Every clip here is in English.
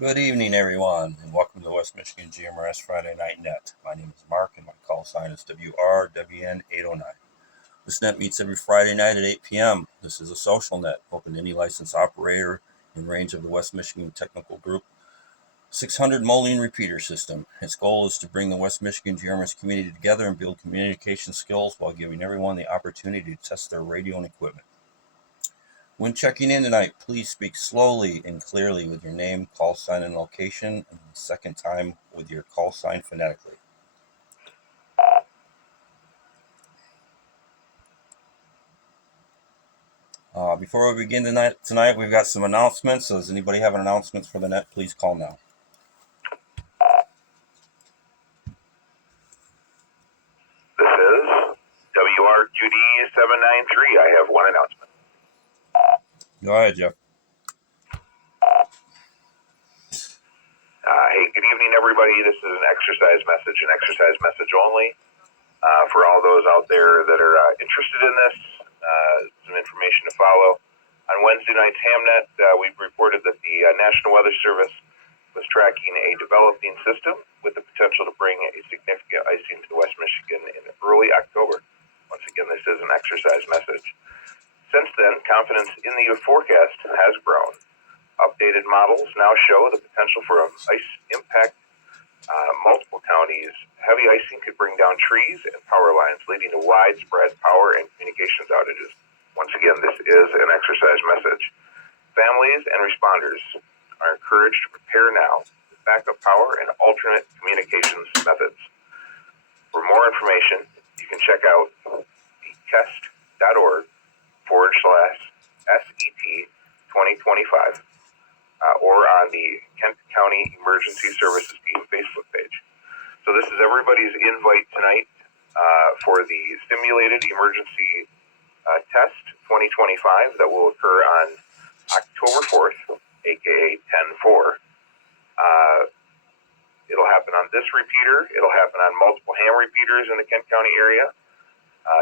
Good evening, everyone, and welcome to the West Michigan GMRS Friday Night Net. My name is Mark, and my call sign is WRWN809. This net meets every Friday night at 8 p.m. This is a social net open to any licensed operator in range of the West Michigan Technical Group 600 Moline repeater system. Its goal is to bring the West Michigan GMRS community together and build communication skills while giving everyone the opportunity to test their radio and equipment. When checking in tonight, please speak slowly and clearly with your name, call sign, and location, and the second time with your call sign phonetically. Before we begin tonight, we've got some announcements. So does anybody have an announcement for the net? Please call now. This is WRQD 793. I have one announcement. Go ahead, Jeff. Hey, good evening, everybody. This is an exercise message only. For all those out there that are interested in this, some information to follow. On Wednesday night's Hamnet, we've reported that the National Weather Service was tracking a developing system with the potential to bring a significant icing to West Michigan in early October. Once again, this is an exercise message. Since then, confidence in the forecast has grown. Updated models now show the potential for an ice impact. Multiple counties, heavy icing could bring down trees and power lines, leading to widespread power and communications outages. Once again, this is an exercise message. Families and responders are encouraged to prepare now with backup power and alternate communications methods. For more information, you can check out test.org/SET2025 or on the Kent County Emergency Services Team Facebook page. So this is everybody's invite tonight for the Simulated Emergency Test 2025 that will occur on October 4th, aka 10-4. It'll happen on this repeater. It'll happen on multiple ham repeaters in the Kent County area.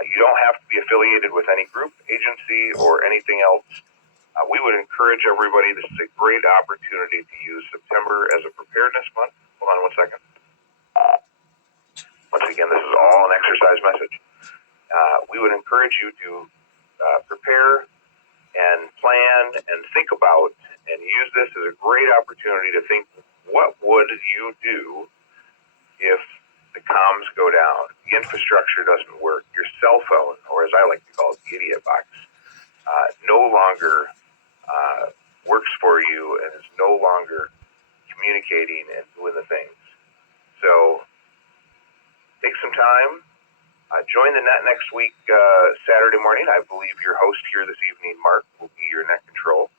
You don't have to be affiliated with any group, agency, or anything else. We would encourage everybody, this is a great opportunity to use September as a preparedness month. Hold on one second. Once again, this is all an exercise message. We would encourage you to prepare and plan and think about and use this as a great opportunity to think, what would you do if the comms go down, the infrastructure doesn't work, your cell phone, or as I like to call it, the idiot box, no longer works for you and is no longer communicating and doing the things. So take some time. Join the net next week, Saturday morning. I believe your host here this evening, Mark, will be your net control.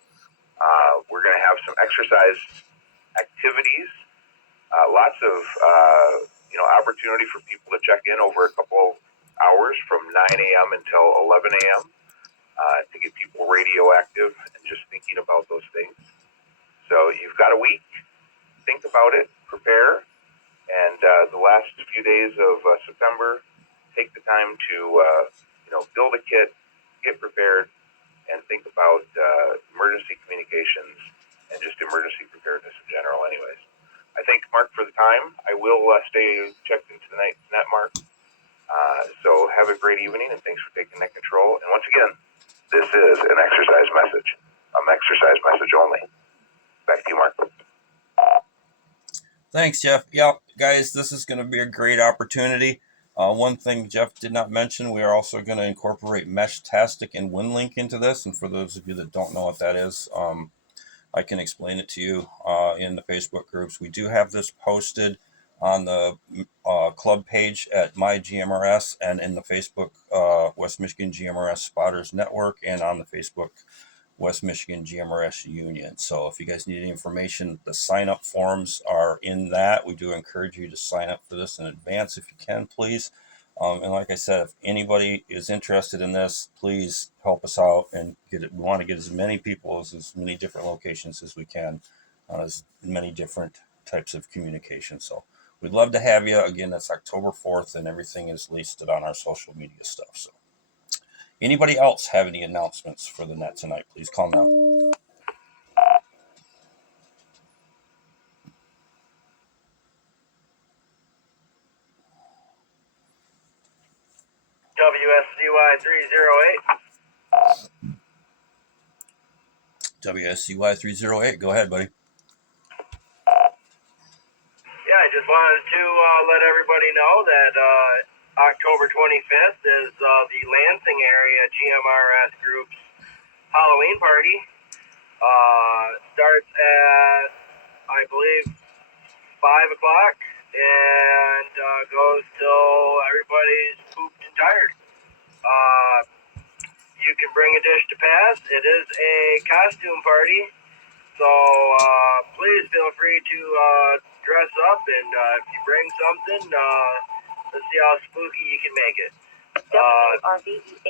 We're going to have some exercise activities, lots of opportunity for people to check in over a couple hours from 9 a.m. until 11 a.m. To get people radioactive and just thinking about those things. So you've got a week. Think about it. Prepare. And the last few days of September, take the time to build a kit, get prepared, and think about emergency communications and just emergency preparedness in general anyways. I thank Mark for the time. I will stay checked into the net, Mark. So have a great evening, and thanks for taking net control. And once again, this is an exercise message. Exercise message only. Back to you, Mark. Thanks, Jeff. Yeah, guys, this is going to be a great opportunity. One thing Jeff did not mention, we are also going to incorporate Meshtastic and WinLink into this. And for those of you that don't know what that is, I can explain it to you in the Facebook groups. We do have this posted on the club page at MyGMRS and in the Facebook West Michigan GMRS Spotters Network and on the Facebook West Michigan GMRS Union. So if you guys need any information, the sign-up forms are in that. We do encourage you to sign up for this in advance if you can, please. And like I said, if anybody is interested in this, please help us out and get it. We want to get as many people as many different locations as we can on as many different types of communication. So we'd love to have you. Again, that's October 4th, and everything is listed on our social media stuff. So anybody else have any announcements for the net tonight? Please call now. WSCY 308. Go ahead, buddy. Yeah, I just wanted to let everybody know that October 25th is the Lansing area GMRS group's Halloween party. Starts at, I believe, 5 o'clock and goes till everybody's pooped and tired. You can bring a dish to pass. It is a costume party, so please feel free to dress up, and if you bring something, let's see how spooky you can make it.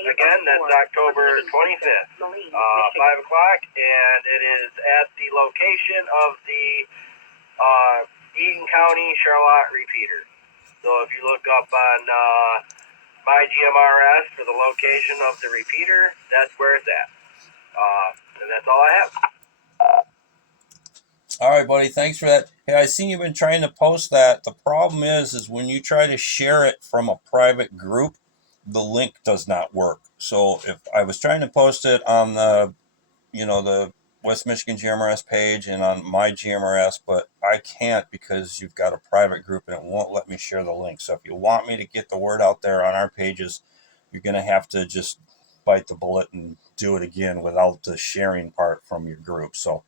Again, that's October 25th, 5 o'clock, and it is at the location of the Eaton County Charlotte repeater. So if you look up on my GMRS for the location of the repeater, that's where it's at. And that's all I have. All right, buddy. Thanks for that. Hey, I seen you've been trying to post that. The problem is when you try to share it from a private group, the link does not work. So if I was trying to post it on the West Michigan GMRS page and on my GMRS, but I can't because you've got a private group and it won't let me share the link. So if you want me to get the word out there on our pages, you're going to have to just bite the bullet and do it again without the sharing part from your group. So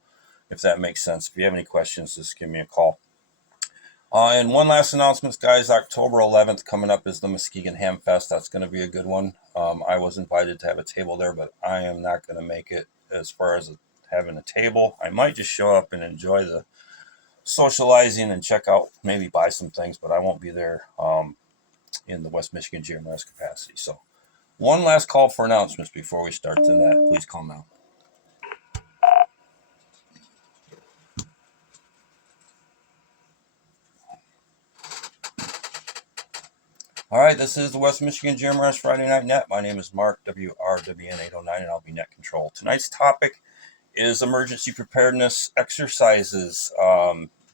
if that makes sense, if you have any questions, just give me a call. And one last announcement, guys. October 11th coming up is the Muskegon Ham Fest. That's going to be a good one. I was invited to have a table there, but I am not going to make it as far as having a table. I might just show up and enjoy the socializing and check out, maybe buy some things, but I won't be there in the West Michigan GMRS capacity. So one last call for announcements before we start to that. Please call now. All right, this is the West Michigan GMRS Friday Night Net. My name is Mark, WRWN809, and I'll be net control. Tonight's topic is emergency preparedness exercises.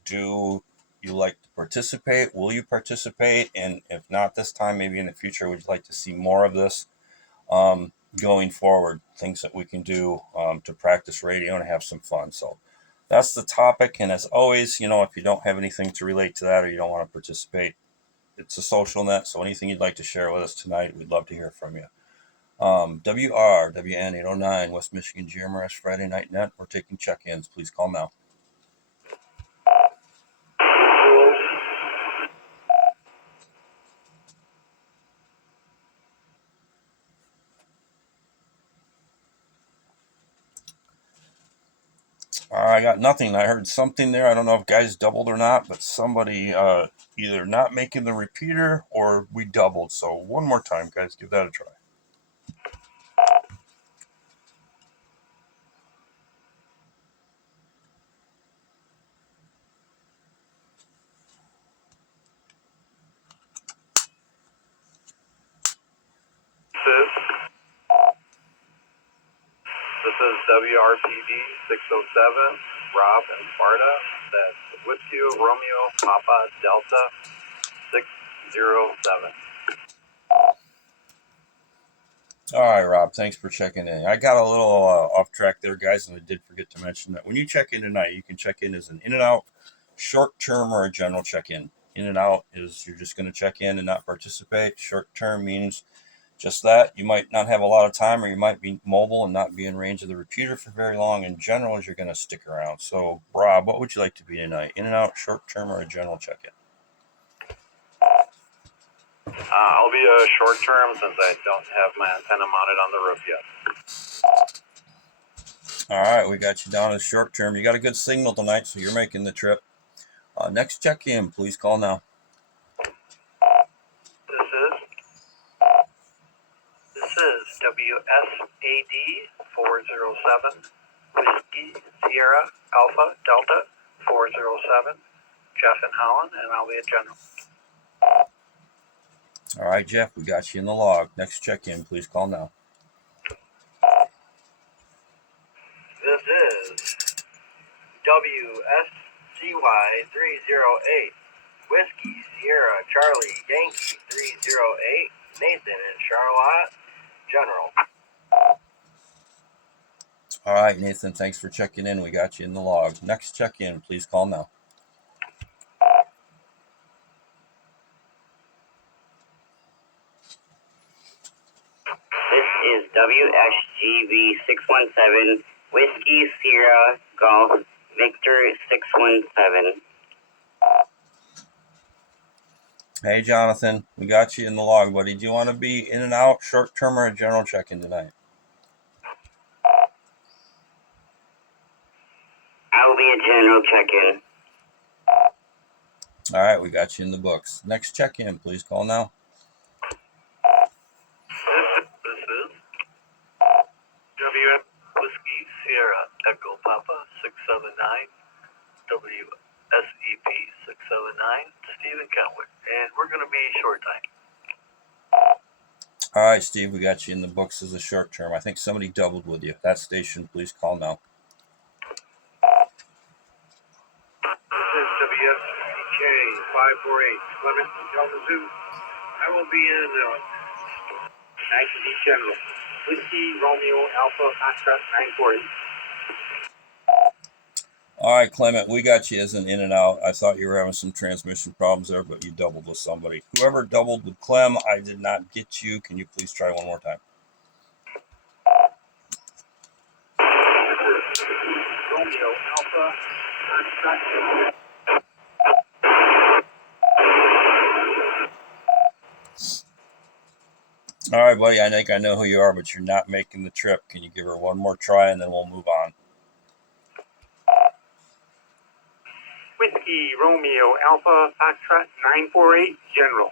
Do you like to participate? Will you participate? And if not this time, maybe in the future, would you like to see more of this going forward? Things that we can do to practice radio and have some fun. So that's the topic. And as always, if you don't have anything to relate to that or you don't want to participate, it's a social net, so anything you'd like to share with us tonight, we'd love to hear from you. WRWN809, West Michigan GMRS Friday Night Net. We're taking check-ins. Please call now. I got nothing. I heard something there. I don't know if guys doubled or not, but somebody either not making the repeater or we doubled. So one more time, guys. Give that a try. This is WRPD 607, Rob and Sparta. That's Whiskey Romeo Papa Delta 607. All right, Rob, thanks for checking in. I got a little off track there, guys, and I did forget to mention that when you check in tonight, you can check in as an in and out, short term, or a general check in. In and out is you're just going to check in and not participate. Short term means just that. You might not have a lot of time, or you might be mobile and not be in range of the repeater for very long. In general, is you're going to stick around. So, Rob, what would you like to be tonight? In and out, short term, or a general check in? I'll be a short term since I don't have my antenna mounted on the roof yet. All right, we got you down as short term. You got a good signal tonight, so you're making the trip. Next check in, please call now. This is WSAD 407, Whiskey Sierra Alpha Delta 407, Jeff in Holland, and I'll be a general. All right, Jeff, we got you in the log. Next check-in, please call now. This is WSCY 308, Whiskey Sierra Charlie Yankee 308, Nathan in Charlotte, General. All right, Nathan, thanks for checking in. We got you in the log. Next check-in, please call now. This is WSGV 617, Whiskey Sierra Golf Victor 617. Hey, Jonathan, we got you in the log, buddy. Do you want to be in and out, short-term, or a general check-in tonight? I will be a general check-in. All right, we got you in the books. Next check-in, please call now. This is WF Whiskey Sierra Echo Papa 679, WSEP 679, Stephen Kentwood, and we're going to be short time. All right, Steve, we got you in the books as a short-term. I think somebody doubled with you. That station, please call now. This is WFCK 548, Clement Kalamazoo. I will be in Activity General. Whiskey Romeo Alpha Foxtrot 948. All right, Clement, we got you as an in and out. I thought you were having some transmission problems there, but you doubled with somebody. Whoever doubled with Clem, I did not get you. Can you please try one more time? Romeo Alpha Foxtrot. All right, buddy, I think I know who you are, but you're not making the trip. Can you give her one more try, and then we'll move on? Whiskey Romeo Alpha Foxtrot 948, General.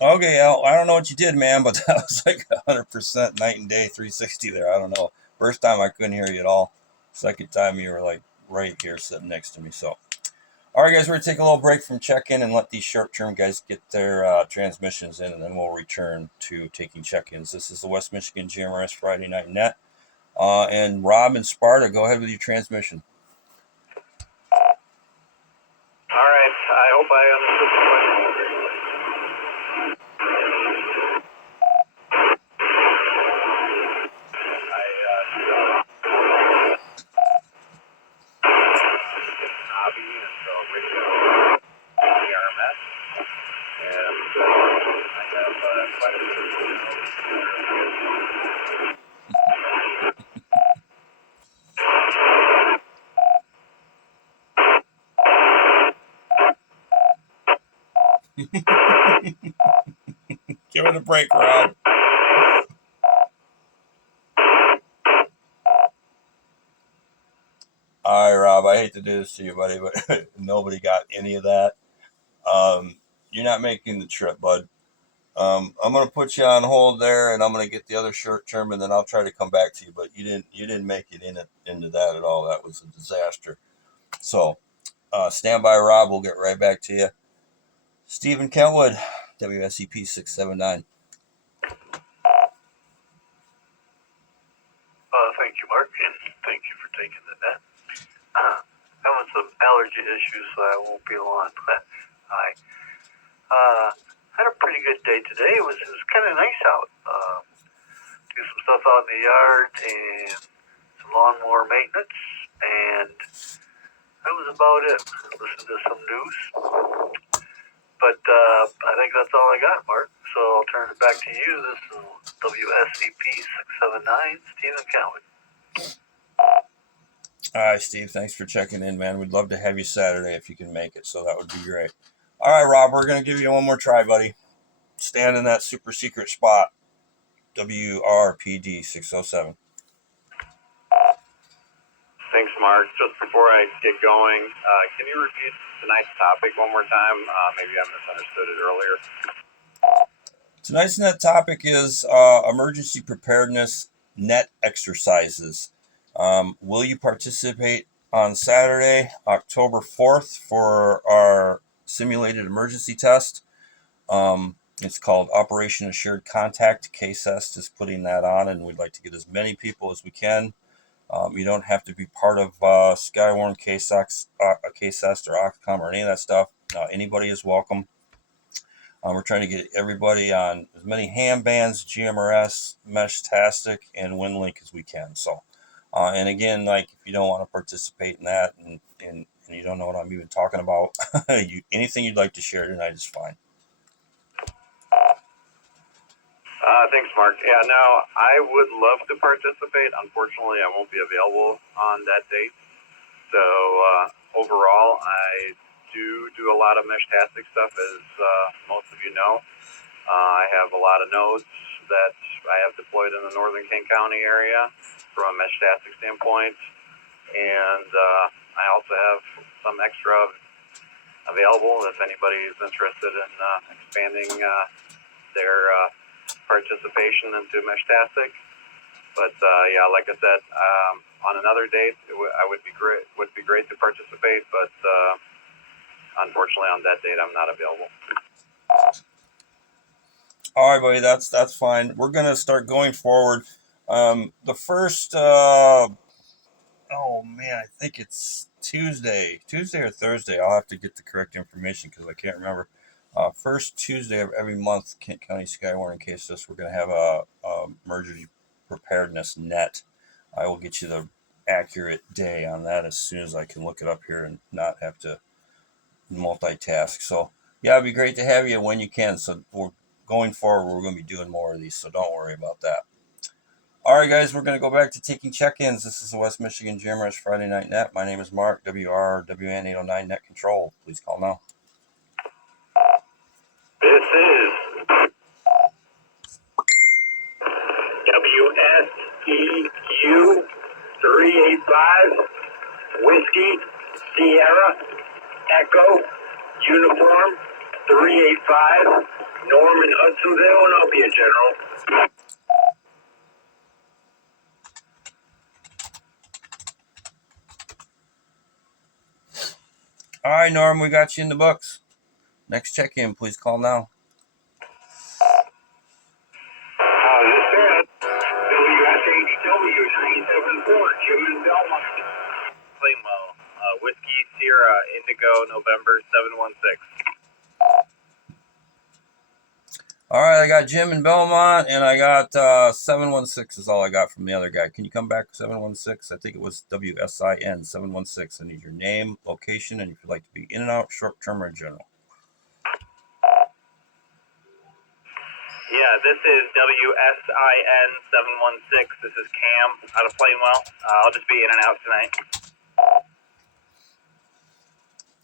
Okay, Al, I don't know what you did, man, but that was like 100% night and day 360 there. I don't know. First time I couldn't hear you at all. Second time you were like right here sitting next to me. So, all right, guys, we're going to take a little break from check-in and let these short-term guys get their transmissions in, and then we'll return to taking check-ins. This is the West Michigan GMRS Friday Night Net. And Rob and Sparta, go ahead with your transmission. All right. I hope I understood the question. Hobby and Rich RMS. And I have quite a few. Give it a break, Rob. All right, Rob, I hate to do this to you, buddy, but nobody got any of that. You're not making the trip, bud. I'm gonna put you on hold there, and I'm gonna get the other short term, and then I'll try to come back to you. But you didn't make it into that at all. That was a disaster. So stand by, Rob. We'll get right back to you. Stephen Kentwood, WSEP 679. Thank you, Mark, and thank you for taking the net. Having some allergy issues, so I won't be on. I had a pretty good day today. It was kind of nice out. Do some stuff out in the yard and some lawnmower maintenance, and that was about it. Listen to some news. But I think that's all I got, Mark. So I'll turn it back to you. This is WSCP 679, Stephen Kentwood. All right, Steve. Thanks for checking in, man. We'd love to have you Saturday if you can make it. So that would be great. All right, Rob. We're gonna give you one more try, buddy. Stand in that super secret spot. WRPD 607. Thanks, Mark. Just before I get going, can you repeat tonight's topic one more time? Maybe I misunderstood it earlier. Tonight's net topic is emergency preparedness net exercises. Will you participate on Saturday, October 4th, for our simulated emergency test? It's called Operation Assured Contact. KSEST is putting that on, and we'd like to get as many people as we can. You don't have to be part of Skywarn, KSEST, or Occom, or any of that stuff. Anybody is welcome. We're trying to get everybody on as many ham bands, GMRS, Meshtastic, and WinLink as we can. So, and again, like if you don't want to participate in that and you don't know what I'm even talking about, anything you'd like to share tonight is fine. Thanks, Mark. Yeah, no, I would love to participate. Unfortunately, I won't be available on that date. So overall, I do a lot of Meshtastic stuff, as most of you know. I have a lot of nodes that I have deployed in the northern King County area from a Meshtastic standpoint, and I also have some extra available if anybody is interested in expanding their participation into Meshtastic. But yeah, like I said, on another date, would be great to participate, but unfortunately on that date I'm not available. All right, buddy, that's fine. We're gonna start going forward. The first, oh man, I think it's Tuesday or Thursday. I'll have to get the correct information because I can't remember. First Tuesday of every month, Kent County Skywarn case this, we're going to have a emergency preparedness net. I will get you the accurate day on that as soon as I can look it up here and not have to multitask. So yeah, it'd be great to have you when you can. So we're going forward, we're going to be doing more of these, so don't worry about that. All right, guys, we're going to go back to taking check-ins. This is the West Michigan GMRS Friday Night Net. My name is Mark, WRWN 809 Net Control. Please call now. This is WSEU 385 Whiskey Sierra Echo Uniform 385 Norman Hudsonville, and I'll be a general. All right, Norm, we got you in the books. Next check-in, please call now. This is WSHW 974 Jim and Belmont. Plainwell, Whiskey Sierra Indigo November 716. All right, I got Jim in Belmont, and I got 716 is all I got from the other guy. Can you come back 716? I think it was WSIN 716. I need your name, location, and if you'd like to be in and out, short-term or general. Yeah, this is WSIN 716. This is Cam out of Plainwell. I'll just be in and out tonight.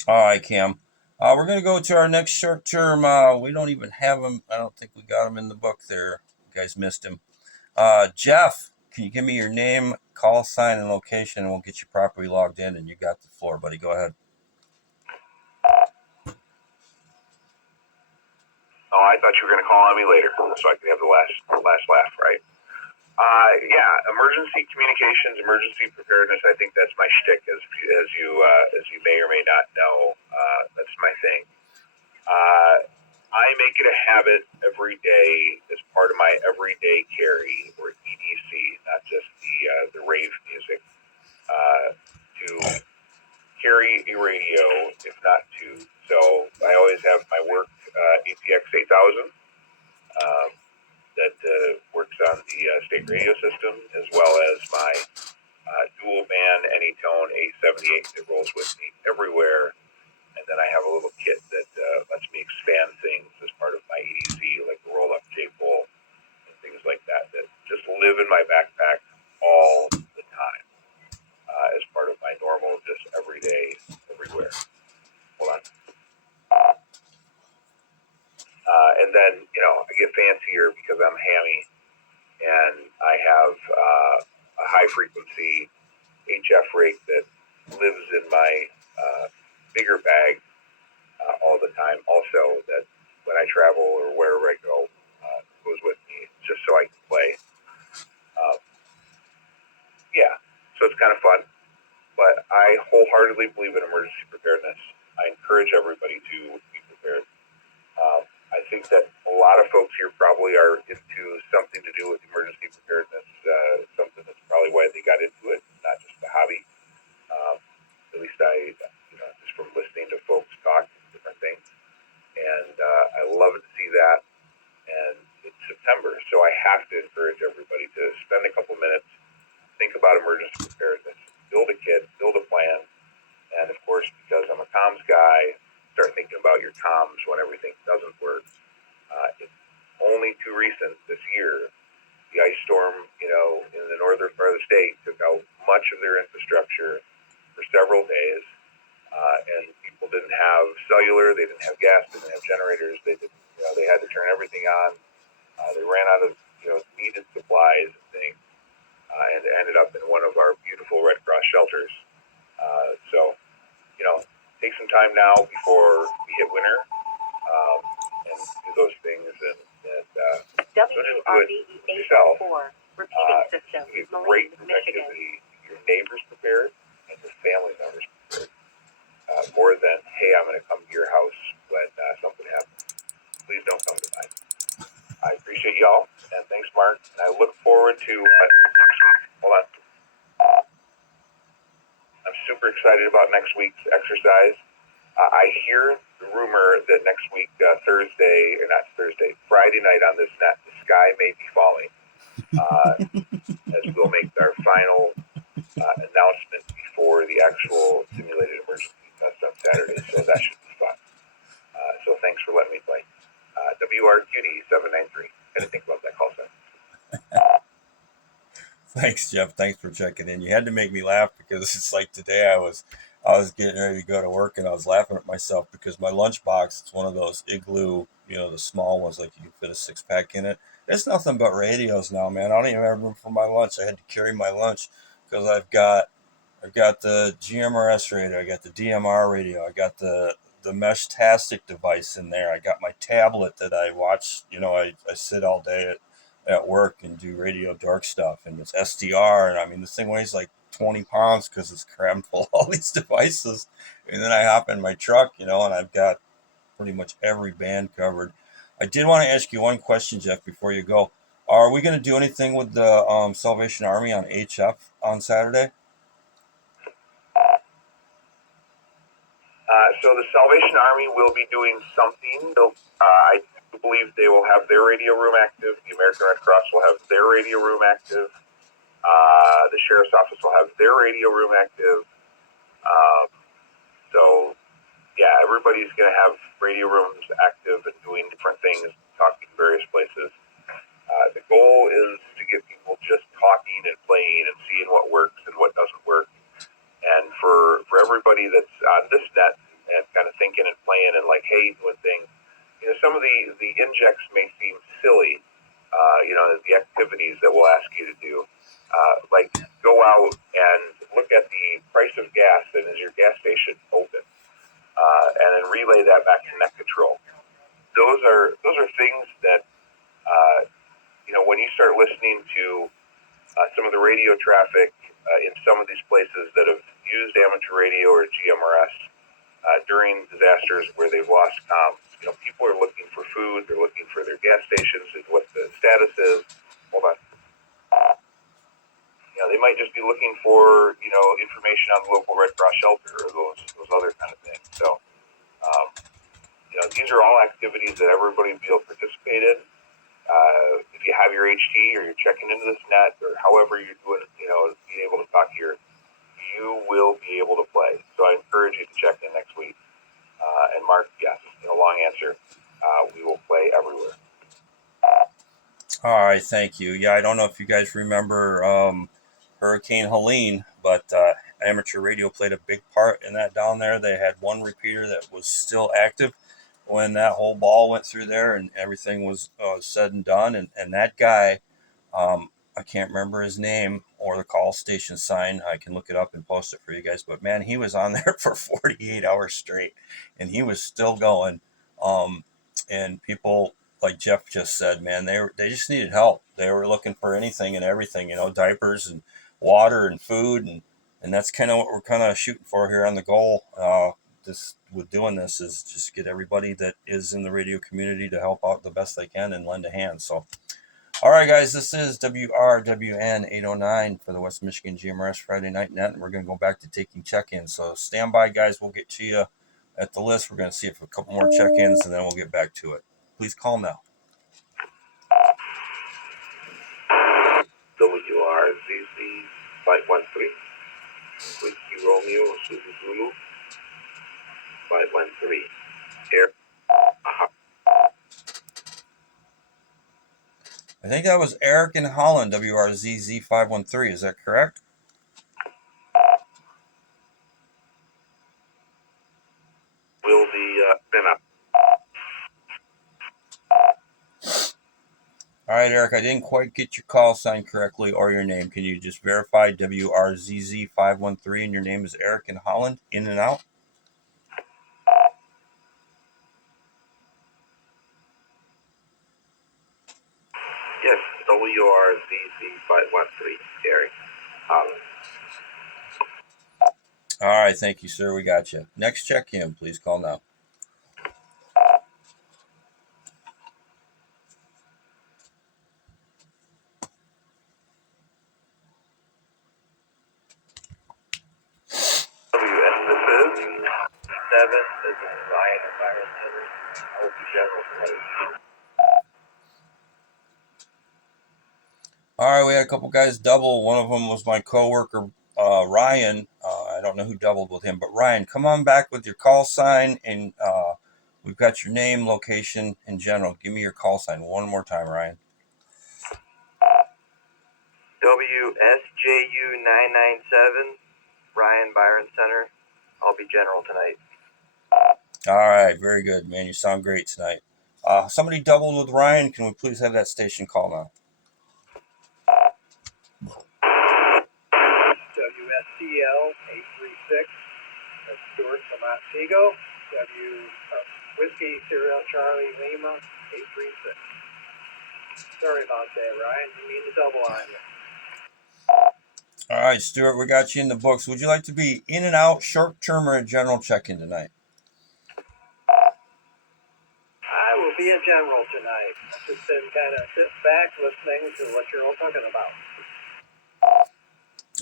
All right, Cam. We're going to go to our next short term. We don't even have him. I don't think we got him in the book there. You guys missed him. Jeff, can you give me your name, call sign, and location, and we'll get you properly logged in, and you got the floor, buddy. Go ahead. Oh, I thought you were going to call on me later so I can have the last laugh, right? Yeah, emergency communications, emergency preparedness. I think that's my shtick, as you may or may not know. That's my thing. I make it a habit every day as part of my everyday carry, or EDC, not just the rave music, to carry a radio, if not two. So I always have my work ATX 8000. That works on the state radio system, as well as my dual band Anytone A78 that rolls with me everywhere. And then I have a little kit that lets me expand things as part of my EDC, like the roll-up J-pole and things like that just live in my backpack all the time as part of my normal, just everyday, everywhere. Hold on. And then, I get fancier because I'm hammy, and I have a high-frequency HF rig that lives in my bigger bag all the time. Also, that when I travel or wherever I go, goes with me just so I can play. Yeah, so it's kind of fun. But I wholeheartedly believe in emergency preparedness. I encourage everybody to be prepared. I think that a lot of folks here probably are into something to do with emergency preparedness, something that's probably why they got into it, not just a hobby. At least I, just from listening to folks talk different things. And I love it have to encourage everybody to spend a couple minutes, think about emergency preparedness, build a kit, build a plan, and of course, because I'm a comms guy, start thinking about your comms when everything doesn't work. It's only too recent this year. The ice storm, in the northern part of the state took out much of their infrastructure for several days, and people didn't have cellular, they didn't have gas, they didn't have generators, they didn't, they had to turn everything on. They ran out of, needed supplies and things, and ended up in one of our beautiful Red Cross shelters. So, take some time now before we hit winter, and do those things, and WRVE yourself. 804, repeating system, It's great Moline, for Michigan. activity, your neighbors prepared, and your family members prepared. More than, hey, I'm going to come to your house when something happens. Please don't come to mine. I appreciate y'all, and thanks, Mark. And I look forward to, hold on. I'm super excited about next week's exercise. I hear the rumor that next week, Friday night on this net, the sky may be falling, as we'll make our final announcement before the actual simulated emergency test on Saturday. So that should be fun. So thanks for letting me play. WRQD 793. I didn't think about that call sign. Thanks, Jeff. Thanks for checking in. You had to make me laugh because it's like today I was getting ready to go to work and I was laughing at myself because my lunchbox, it's one of those Igloo, the small ones, like you can fit a 6-pack in it. It's nothing but radios now, man. I don't even have room for my lunch. I had to carry my lunch because I've got the GMRS radio, I got the DMR radio, I got the Mesh-tastic device in there. I got my tablet that I watch. I sit all day at work and do radio dark stuff, and it's SDR, and I mean this thing weighs like 20 pounds because it's crammed full of all these devices. And then I hop in my truck, and I've got pretty much every band covered. I did want to ask you one question, Jeff, before you go. Are we going to do anything with the Salvation Army on HF on Saturday? So the Salvation Army will be doing something. I believe they will have their radio room active. The American Red Cross will have their radio room active. The Sheriff's Office will have their radio room active. So, yeah, everybody's going to have radio rooms active and doing different things, talking to various places. The goal is to get people just talking and playing and seeing what works and what doesn't work. And for everybody that's on this net and kind of thinking and playing and like, hey, doing things, some of the injects may seem silly, the activities that we'll ask you to do. Like go out and look at the price of gas and is your gas station open? And then relay that back to net control. Those are things that, when you start listening to some of the radio traffic in some of these places that have used amateur radio or GMRS during disasters where they've lost comms, people are looking for food, they're looking for their gas stations and what the status is. Hold on. They might just be looking for, information on the local Red Cross shelter or those other kind of things. So, these are all activities that everybody will be able to participate in. If you have your HT or you're checking into this net or however you're doing, being able to talk here, you will be able to play. So I encourage you to check in next week. And Mark, yes, long answer. We will play everywhere. All right, thank you. Yeah, I don't know if you guys remember Hurricane Helene, but amateur radio played a big part in that down there. They had one repeater that was still active when that whole ball went through there and everything was said and done. And that guy, I can't remember his name or the call station sign. I can look it up and post it for you guys. But, man, he was on there for 48 hours straight, and he was still going. And people, like Jeff just said, man, they just needed help. They were looking for anything and everything, diapers and water and food. And that's kind of what we're kind of shooting for here on the goal. With doing this is just get everybody that is in the radio community to help out the best they can and lend a hand. So, all right, guys, this is WRWN 809 for the West Michigan GMRS Friday Night Net, and we're going to go back to taking check-ins. So stand by, guys. We'll get to you at the list. We're going to see if a couple more check-ins, and then we'll get back to it. Please call now. WRZZ Flight 13, Whiskey Romeo, Susan Zulu, Flight 13, Air. I think that was Eric in Holland, WRZZ 513. Is that correct? Will be been up. All right, Eric, I didn't quite get your call sign correctly or your name. Can you just verify WRZZ 513 and your name is Eric in Holland, in and out? Yes, WRZZ Flight 13, Gary. All right, thank you, sir. We got you. Next check-in, please call now. WS, this is 7. This is Ryan and Byron Center. I will be general tonight. All right, we had a couple guys double. One of them was my coworker, Ryan. I don't know who doubled with him, but Ryan, come on back with your call sign, and we've got your name, location, in general. Give me your call sign one more time, Ryan. WSJU 997, Ryan Byron Center. I'll be general tonight. All right, very good, man. You sound great tonight. Somebody doubled with Ryan. Can we please have that station call now? WSCL 836, that's Stuart from Montego. Whiskey Serial Charlie Lima 836. Sorry about that, Ryan. You mean to double on you. All right, Stuart, we got you in the books. Would you like to be in and out, short term, or a general check-in tonight? I will be a general tonight. I've just been kind of sitting back listening to what you're all talking about.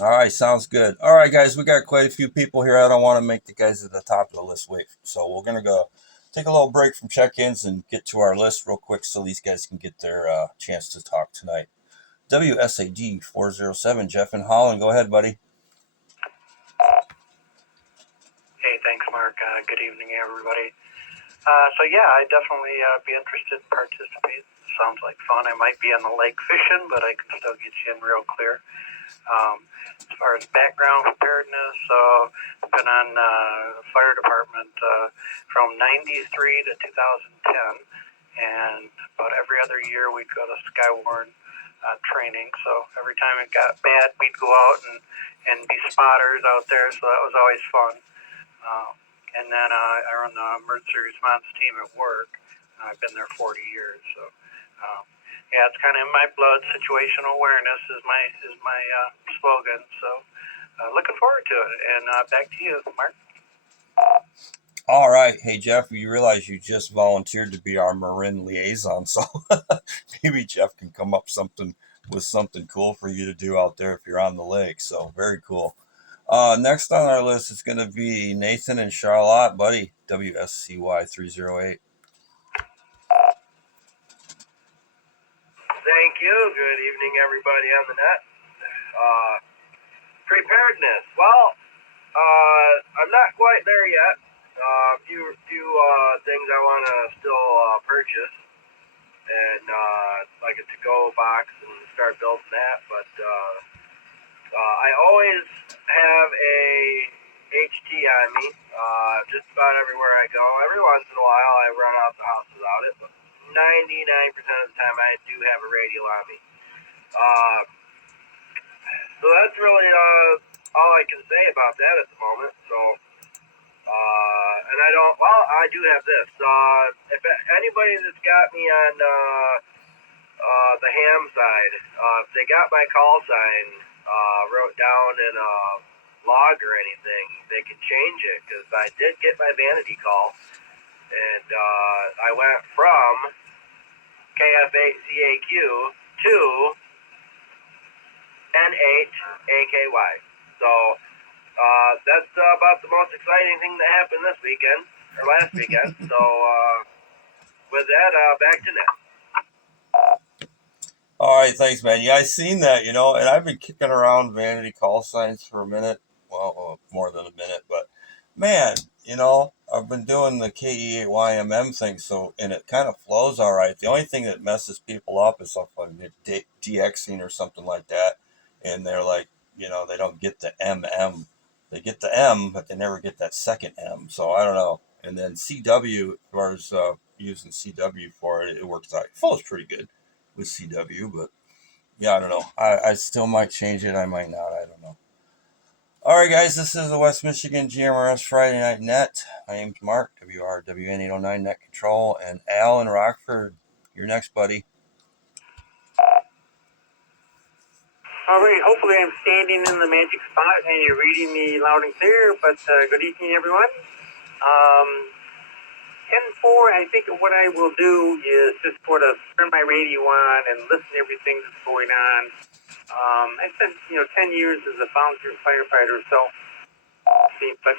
All right, sounds good. All right, guys, we got quite a few people here. I don't want to make the guys at the top of the list wait. So we're going to go take a little break from check-ins and get to our list real quick so these guys can get their chance to talk tonight. WSAD 407, Jeff in Holland. Go ahead, buddy. Hey, thanks, Mark. Good evening, everybody. So yeah, I'd definitely be interested in participating. Sounds like fun. I might be on the lake fishing, but I can still get you in real clear. As far as background preparedness, I've been on the fire department from 93 to 2010, and about every other year we'd go to Skywarn training. So every time it got bad, we'd go out and be spotters out there, so that was always fun. And then I run the emergency response team at work. I've been there 40 years, so yeah, it's kind of in my blood. Situational awareness is my slogan. So looking forward to it. And back to you, Mark. All right. Hey, Jeff, you realize you just volunteered to be our Marin liaison, so maybe Jeff can come up with something cool for you to do out there if you're on the lake. So very cool. Next on our list is going to be Nathan and Charlotte, buddy, WSCY 308. Thank you. Good evening, everybody on the net. Preparedness. Well, I'm not quite there yet. A few things I want to still purchase, and like a to-go box and start building that. But I always have a HT on me, just about everywhere I go. Every once in a while, I run out the house without it, but 99% of the time, I do have a radio on me. So that's really all I can say about that at the moment. So, and I do have this. If anybody that's got me on the ham side, if they got my call sign wrote down in a log or anything, they can change it, because I did get my vanity call, and I went from KF8CAQ to N8AKY. So that's about the most exciting thing that happened this weekend, or last weekend. So with that, back to net. All All right, thanks, man. Yeah, I seen that, and I've been kicking around vanity call signs for a minute. Well, more than a minute, but man, I've been doing the KE8YMM thing, and it kind of flows all right. The only thing that messes people up is if I'm DXing or something like that, and they're like, they don't get the MM. They get the M, but they never get that second M. So I don't know. And then CW, as far as using CW for it, it works out. It flows pretty good with CW, but yeah, I don't know. I still might change it. I might not. I don't know. All right, guys, this is the West Michigan GMRS Friday Night Net. My name's Mark, WRWN809 Net Control, and Al in Rockford. You're next, buddy. All right, hopefully I'm standing in the magic spot and you're reading me loud and clear, but good evening, everyone. 10-4, I think what I will do is just sort of turn my radio on and listen to everything that's going on. I spent, 10 years as a volunteer firefighter, so, but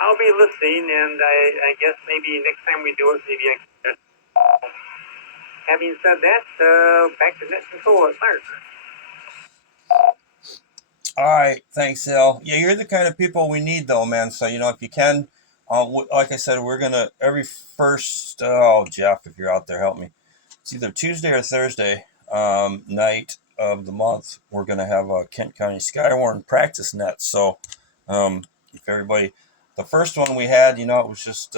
I'll be listening, and I guess maybe next time we do it, maybe I can. Having said that, back to Net Control at Mark. All right, thanks, Al. Yeah, you're the kind of people we need, though, man. So, if you can, like I said, we're going to every first, Jeff, if you're out there, help me. It's either Tuesday or Thursday night of the month, we're going to have a Kent County Skywarn practice net. So, if everybody, the first one we had, it was just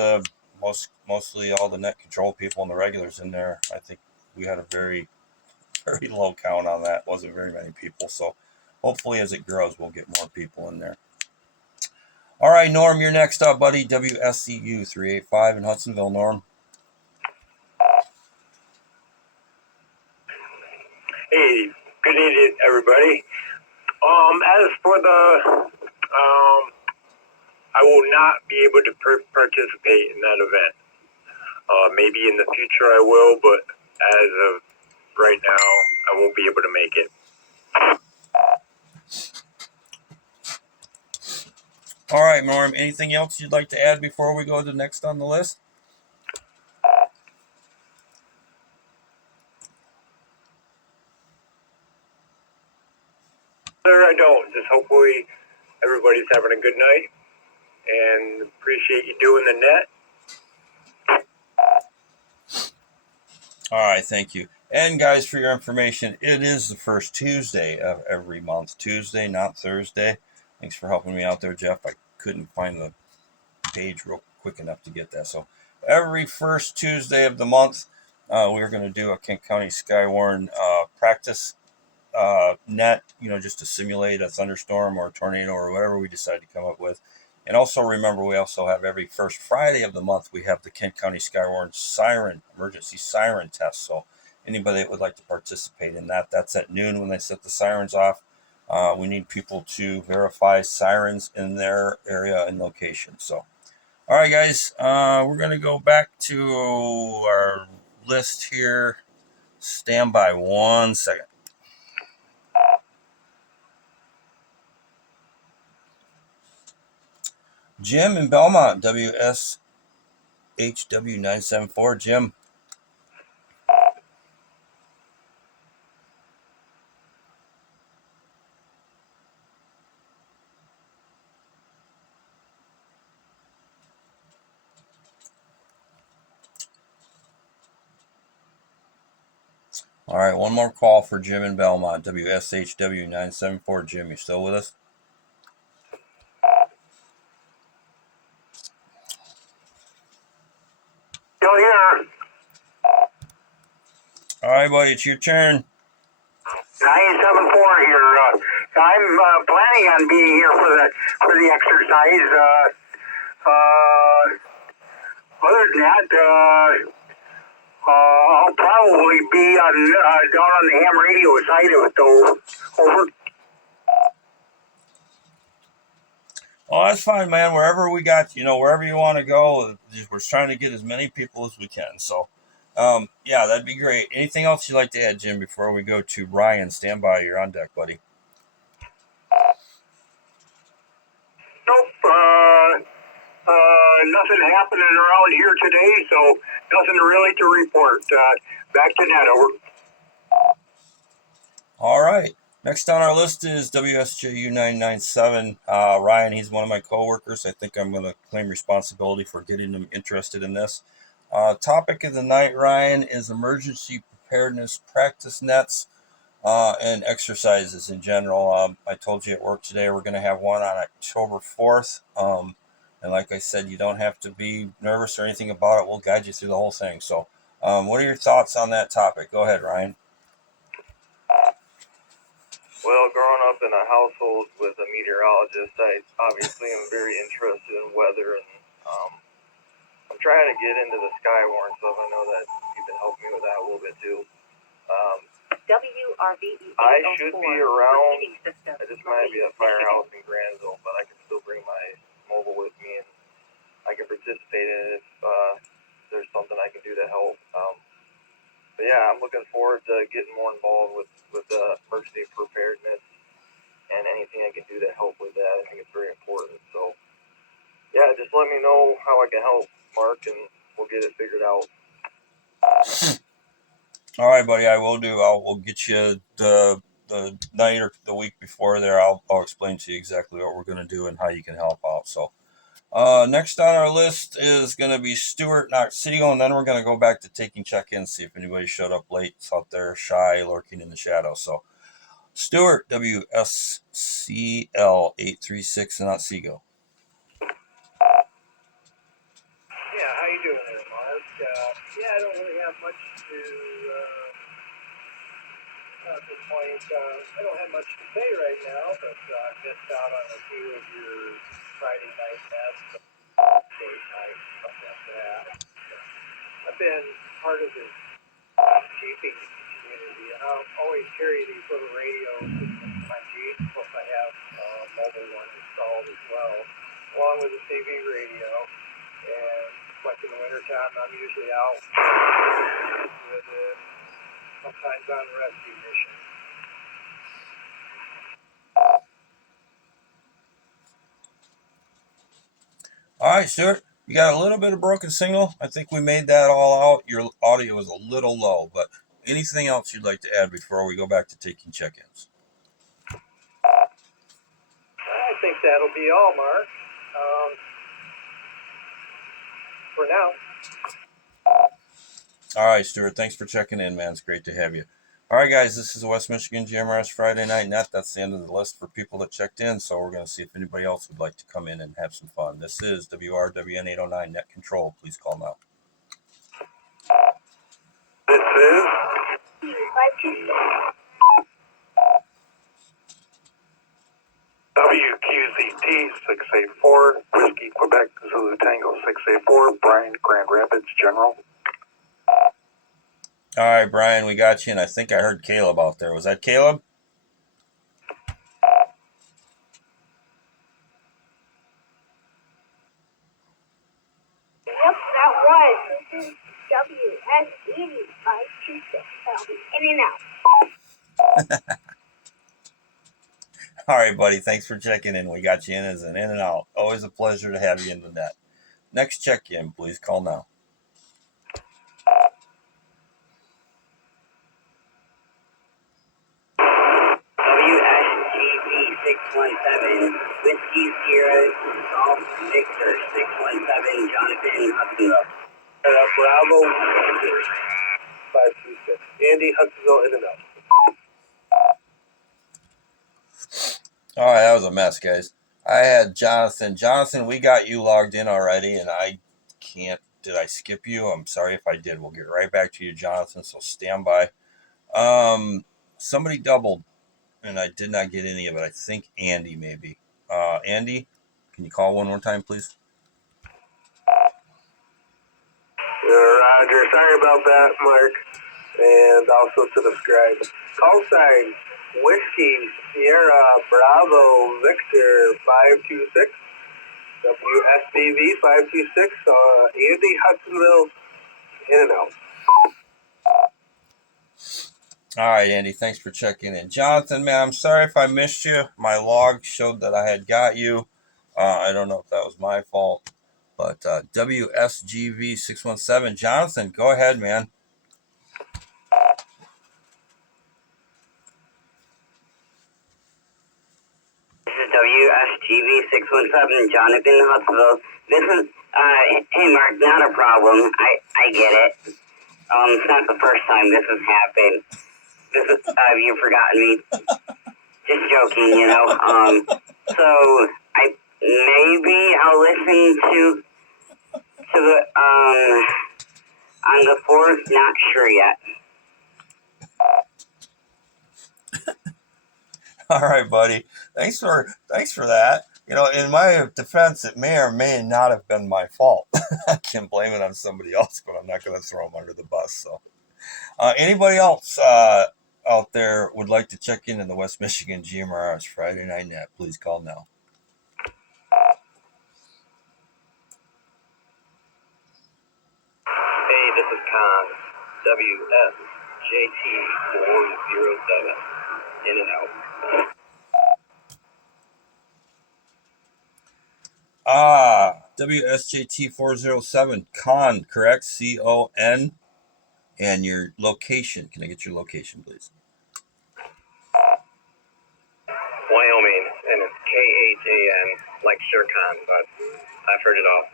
mostly all the net control people and the regulars in there. I think we had a very, very low count on that. Wasn't very many people. So, hopefully, as it grows, we'll get more people in there. All right, Norm, you're next up, buddy. WSCU 385 in Hudsonville, Norm. Hey, good evening, everybody. As for the, I will not be able to participate in that event. Maybe in the future I will, but as of right now, I won't be able to make it. All right, Norm, anything else you'd like to add before we go to next on the list? Sir, I don't. Just hopefully everybody's having a good night and appreciate you doing the net. All right, thank you. And guys, for your information, it is the first Tuesday of every month. Tuesday, not Thursday. Thanks for helping me out there, Jeff. I couldn't find the page real quick enough to get that. So every first Tuesday of the month, we're going to do a Kent County Skywarn practice net, just to simulate a thunderstorm or a tornado or whatever we decide to come up with. And also remember, we also have every first Friday of the month, we have the Kent County Skywarn emergency siren test. So anybody that would like to participate in that, that's at noon when they set the sirens off. We need people to verify sirens in their area and location. So, all right, guys, we're going to go back to our list here. Stand by 1 second. Jim in Belmont, WSHW 974. Jim. All right, one more call for Jim in Belmont, WSHW 974. Jim, you still with us? Still here. All right, buddy, it's your turn. 974 here. I'm planning on being here for the exercise. Other than that, I'll probably be down on the ham radio side of it, though. Over. Oh, that's fine, man. Wherever we got, wherever you want to go, we're trying to get as many people as we can. So, yeah, that'd be great. Anything else you'd like to add, Jim, before we go to Ryan? Stand by. You're on deck, buddy. Nope. Nothing happening around here today, so nothing really to report. Back to net, over. All right. Next on our list is WSJU997. Ryan, he's one of my coworkers. I think I'm going to claim responsibility for getting him interested in this. Topic of the night, Ryan, is emergency preparedness practice nets and exercises in general. I told you at work today we're going to have one on October 4th. And like I said, you don't have to be nervous or anything about it. We'll guide you through the whole thing. So, what are your thoughts on that topic? Go ahead, Ryan. Well, growing up in a household with a meteorologist, I obviously am very interested in weather, and I'm trying to get into the Skywarn stuff. I know that you can help me with that a little bit too. WRVE I should be around. repeating system. I just might be at Firehouse in Granville, but I can still bring my mobile with me, and I can participate in it if there's something I can do to help. But yeah, I'm looking forward to getting more involved with emergency preparedness and anything I can do to help with that. I think it's very important. So yeah, just let me know how I can help, Mark, and we'll get it figured out. All right, buddy. I will do. We'll get you the night or the week before there. I'll explain to you exactly what we're going to do and how you can help out. So, next on our list is going to be Stuart Noxio, and then we're going to go back to taking check-ins, see if anybody showed up late, it's out there shy, lurking in the shadows. So, Stuart, WSCL836, and Noxio. Yeah, how you doing there, Mark? Yeah, I don't really have much to at this point. I don't have much to say right now, but I missed out on a few of your Friday night events, date night, stuff like that. I've been part of this Jeeping community, and I'll always carry these little radios in my Jeep. Plus, I have a mobile one installed as well, along with a TV radio. And like in the wintertime, I'm usually out with it, sometimes on rescue missions. All right, Stuart. You got a little bit of broken signal. I think we made that all out. Your audio is a little low, but anything else you'd like to add before we go back to taking check-ins? I think that'll be all, Mark. For now. All right, Stuart. Thanks for checking in, man. It's great to have you. All right, guys. This is the West Michigan GMRS Friday Night Net. That's the end of the list for people that checked in. So we're going to see if anybody else would like to come in and have some fun. This is WRWN 809 Net Control. Please call now. This is WQZT 684, Whiskey, Quebec, Zulu Tango 684, Brian, Grand Rapids, General. All right, Brian, we got you. And I think I heard Caleb out there. Was that Caleb? Yep, that was. This is WS80 526. In and out. All right, buddy. Thanks for checking in. We got you in as an in and out. Always a pleasure to have you in the net. Next check-in, please call now. WSGV 617, Whiskey Sierra Golf Victor 617, Jonathan Hudsonville. Bravo 526. Andy, Hudsonville, in and out. All right, that was a mess, guys. I had Jonathan. Jonathan, we got you logged in already, and I can't. Did I skip you? I'm sorry if I did. We'll get right back to you, Jonathan, so stand by. Somebody doubled, and I did not get any of it. I think Andy, maybe. Andy, can you call one more time, please? Roger. Sorry about that, Mark. And also to the scribe. Call sign Whiskey Sierra Bravo Victor 526. WSBV 526. Andy, Hudsonville, in and out. All right, Andy, thanks for checking in. Jonathan, man, I'm sorry if I missed you. My log showed that I had got you. I don't know if that was my fault. But WSGV 617, Jonathan, go ahead, man. WSGV 617, Jonathan Huttsville. This is, hey Mark, not a problem. I get it. It's not the first time this has happened. This is, you've forgotten me. Just joking, you know. So, maybe I'll listen to the, on the 4th, not sure yet. All right, buddy. Thanks for that. You know, in my defense, it may or may not have been my fault. I can blame it on somebody else, but I'm not going to throw them under the bus. So, anybody else out there would like to check in the West Michigan GMRS Friday Night Net? Please call now. Hey, this is Con, WSJT 407, in and out. WSJT 407, Con, correct? CON. And your location. Can I get your location, please? Wyoming, and it's KHAN, like Shirkan, but I've heard it all.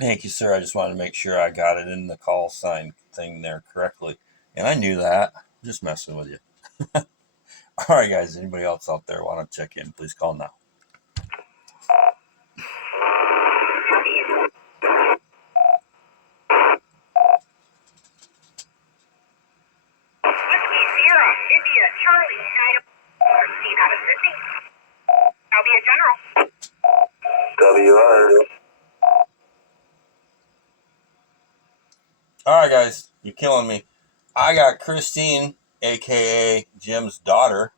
Thank you, sir. I just wanted to make sure I got it in the call sign thing there correctly. And I knew that. I'm just messing with you. All right, guys. Anybody else out there want to check in? Please call now. WR. All right, guys. You're killing me. I got Christine, a.k.a. Jim's daughter.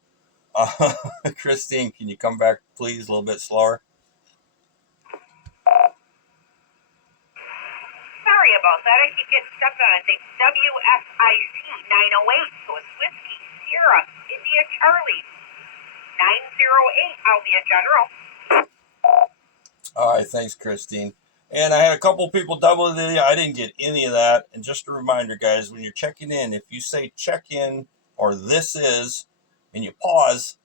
Christine, can you come back, please, a little bit slower? Sorry about that. I keep getting stuck on it. It's WSIC 908, so it's Whiskey, Sierra, India, Charlie. 908, I'll be a general. All right, thanks, Christine. And I had a couple people double the. I didn't get any of that. And just a reminder, guys, when you're checking in, if you say check in or this is, and you pause,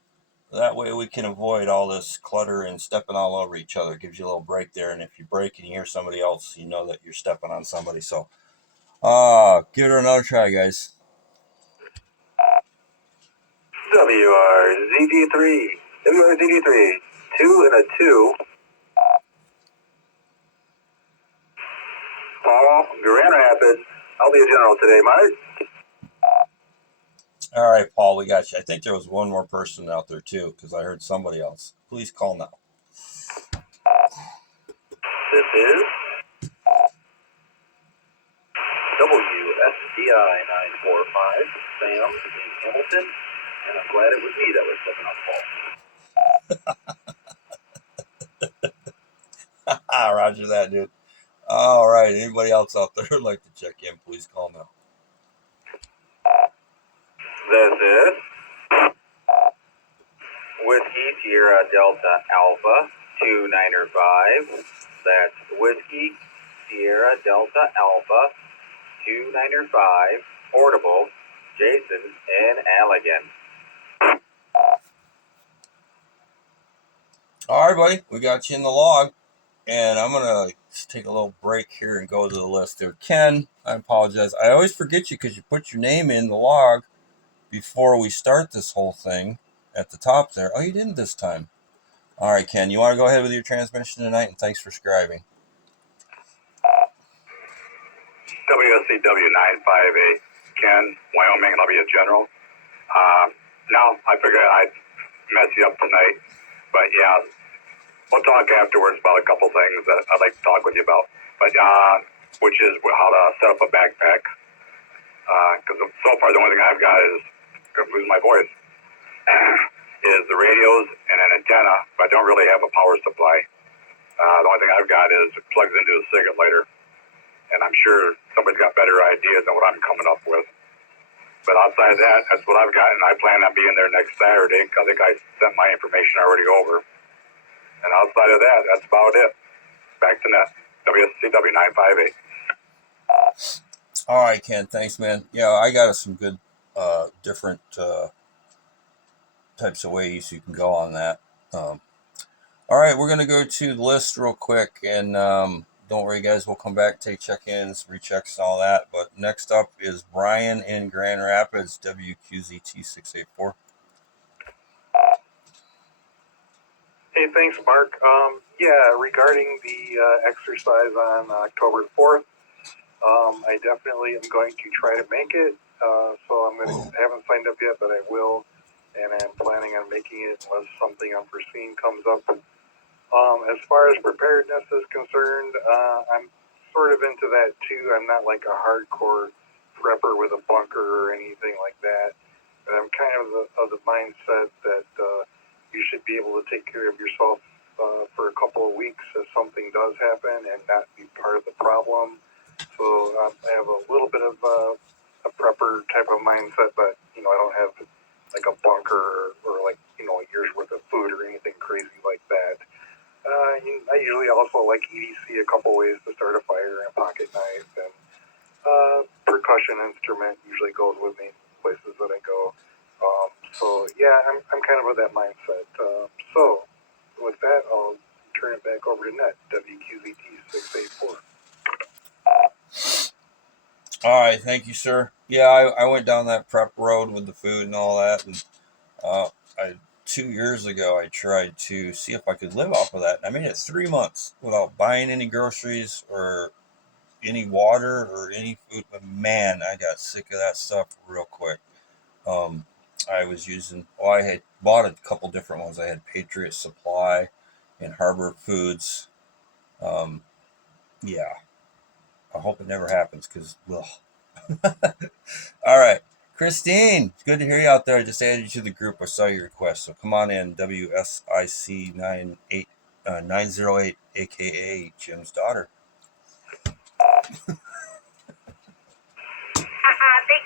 that way we can avoid all this clutter and stepping all over each other. It gives you a little break there. And if you break and you hear somebody else, you know that you're stepping on somebody. So give it another try, guys. WRZD3. WRZD3. 2 and a 2. Paul, Grand Rapids. I'll be a general today, Mike. All right, Paul, we got you. I think there was one more person out there, too, because I heard somebody else. Please call now. This is WSDI 945, Sam in Hamilton, and I'm glad it was me that was stepping on Paul. Roger that, dude. All right, anybody else out there who'd like to check in, please call now. This is Whiskey Sierra Delta Alpha 295. That's Whiskey Sierra Delta Alpha 295. Portable, Jason and Allegan. All right, buddy, we got you in the log. And I'm going to take a little break here and go to the list there. Ken, I apologize. I always forget you because you put your name in the log before we start this whole thing at the top there. Oh, you didn't this time. All right, Ken, you want to go ahead with your transmission tonight? And thanks for scribing. WSCW 958, Ken, Wyoming, and I'll be a general. No, I figured I'd mess you up tonight. But yeah, we'll talk afterwards about a couple things that I'd like to talk with you about. But which is how to set up a backpack. Because so far the only thing I've got is, lose my voice, is the radios and an antenna, but I don't really have a power supply. The only thing I've got is it plugs into a cigarette lighter. And I'm sure somebody's got better ideas than what I'm coming up with. But outside of that, that's what I've got, and I plan on being there next Saturday, because I think I sent my information already over. And outside of that, that's about it. Back to net. WSCW 958. All right, Ken. Thanks, man. Yeah, I got some good, different types of ways you can go on that. All right, we're going to go to the list real quick, and don't worry, guys, we'll come back, take check-ins, rechecks, and all that. But next up is Brian in Grand Rapids, WQZT684. Hey, thanks, Mark. Yeah, regarding the exercise on October 4th, I definitely am going to try to make it. So I haven't signed up yet, but I will, and I'm planning on making it unless something unforeseen comes up. As far as preparedness is concerned, I'm sort of into that too. I'm not like a hardcore prepper with a bunker or anything like that, but I'm kind of the mindset that you should be able to take care of yourself for a couple of weeks if something does happen and not be part of the problem. So I have a little bit of a prepper type of mindset, but I don't have like a bunker or like a year's worth of food or anything crazy like that. I usually also like EDC, a couple ways to start a fire, and a pocket knife, and percussion instrument usually goes with me places that I go. So yeah, I'm kind of of that mindset. So with that, I'll turn it back over to Net, WQZT684. All right, thank you, sir. Yeah, I went down that prep road with the food and all that, and 2 years ago I tried to see if I could live off of that. I made it 3 months without buying any groceries or any water or any food, but man, I got sick of that stuff real quick. I was using, I had bought a couple different ones. I had Patriot Supply and Harbor Foods. Yeah, I hope it never happens because, well. All right. Christine, it's good to hear you out there. I just added you to the group. I saw your request. So come on in, WSIC 908, a.k.a. Jim's daughter. Thank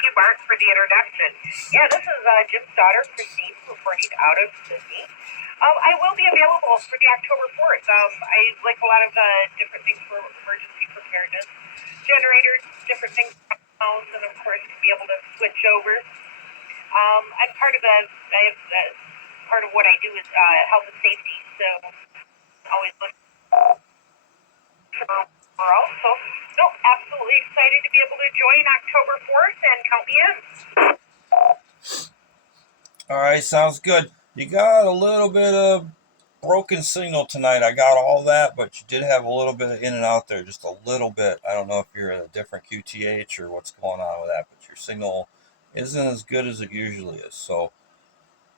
you, Mark, for the introduction. Yeah, this is Jim's daughter, Christine, reporting out of Sydney. I will be available for the October 4th. I like a lot of different things for emergency preparedness, generators, different things, and of course to be able to switch over. I'm part of part of what I do is health and safety, so always look for overall. So, no, absolutely excited to be able to join October 4th and count me in. All right, sounds good. You got a little bit of broken signal tonight. I got all that, but you did have a little bit of in and out there, just a little bit. I don't know if you're in a different QTH or what's going on with that, but your signal isn't as good as it usually is. So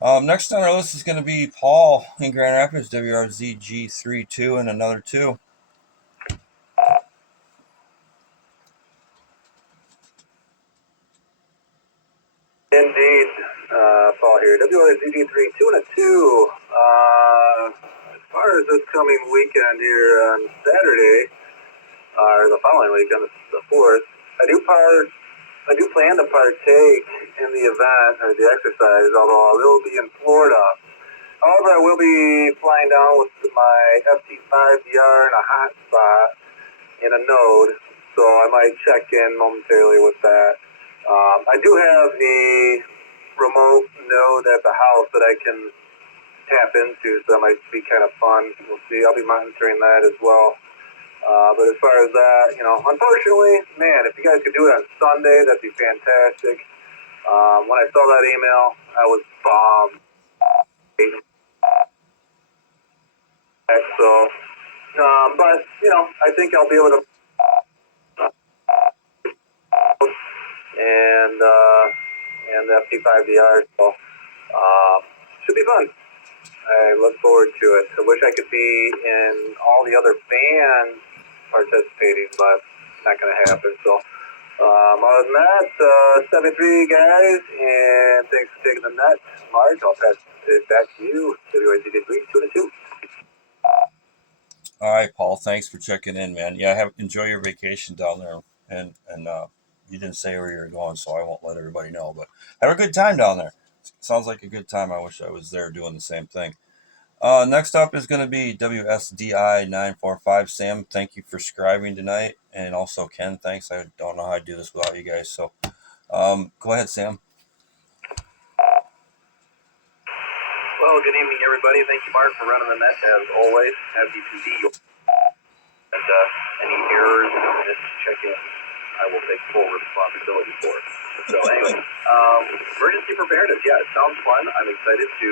next on our list is going to be Paul in Grand Rapids, WRZG32 and another 2. Indeed, Paul here. WRZG3, 2 and a 2. As far as this coming weekend here on Saturday, or the following weekend, the 4th, I do plan to partake in the event or the exercise, although I will be in Florida. However, I will be flying down with my FT5VR and a hotspot in a node, so I might check in momentarily with that. I do have a remote node at the house that I can tap into, so that might be kind of fun. We'll see. I'll be monitoring that as well. But as far as that, unfortunately, man, if you guys could do it on Sunday, that'd be fantastic. When I saw that email, I was bummed. So, but, I think I'll be able to and the FT5VR, so should be fun. I look forward to it. I wish I could be in all the other bands participating, but not going to happen. So, other than that, 73 guys, and thanks for taking the net. Mark, I'll pass it back to you. WITD3, 2 and 2. All right, Paul, thanks for checking in, man. Yeah, enjoy your vacation down there, and you didn't say where you were going, so I won't let everybody know. But have a good time down there. Sounds like a good time. I wish I was there doing the same thing. Next up is going to be WSDI 945. Sam, thank you for scribing tonight, and also Ken, thanks. I don't know how to do this without you guys, so go ahead, Sam. Well, good evening, everybody. Thank you, Mark, for running the net as always. Happy to be your. And any errors in this check-in, I will take full responsibility for. So anyway, emergency preparedness. Yeah, it sounds fun. I'm excited to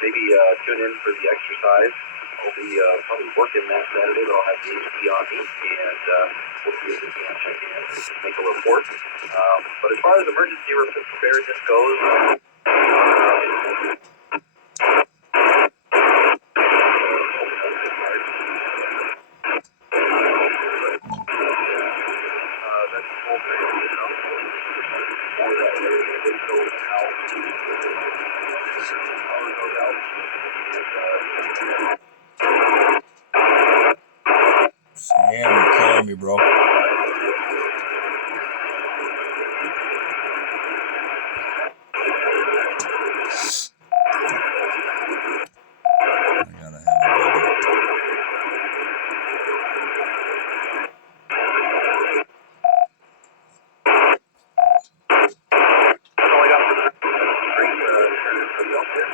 maybe tune in for the exercise. I'll be probably working that Saturday, but I'll have the HP on me, and we'll see if we can check in and make a report. But as far as emergency preparedness goes, that's full training enough for that area. It did go out. Power goes out. Sam, you're killing me, bro. I gotta have it ready. That's all I got for the great for the outfit.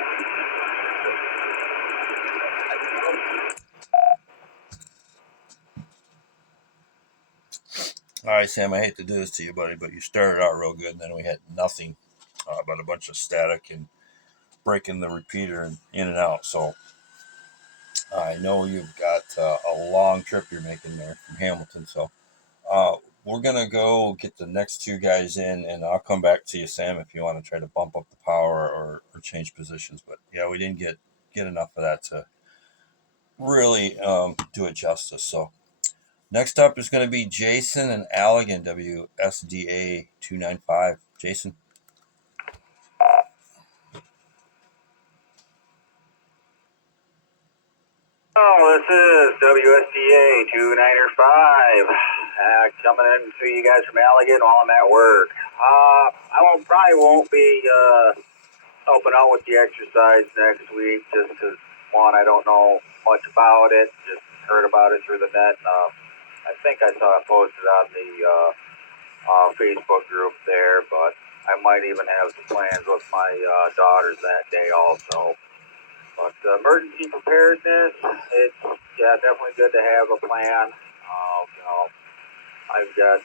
All right, Sam, I hate to do this to you, buddy, but you started out real good, and then we had nothing but a bunch of static and breaking the repeater and in and out. So I know you've got a long trip you're making there from Hamilton. So we're going to go get the next two guys in, and I'll come back to you, Sam, if you want to try to bump up the power or change positions. But yeah, we didn't get enough of that to really do it justice. So next up is going to be Jason and Allegan, WSDA 295. Jason. Oh, this is WSDA 295. Coming in to you guys from Allegan while I'm at work. Probably won't be helping out with the exercise next week just because, one, I don't know much about it. Just heard about it through the net. I think I saw it posted on the Facebook group there, but I might even have some plans with my daughters that day also. But emergency preparedness, it's definitely good to have a plan. I've got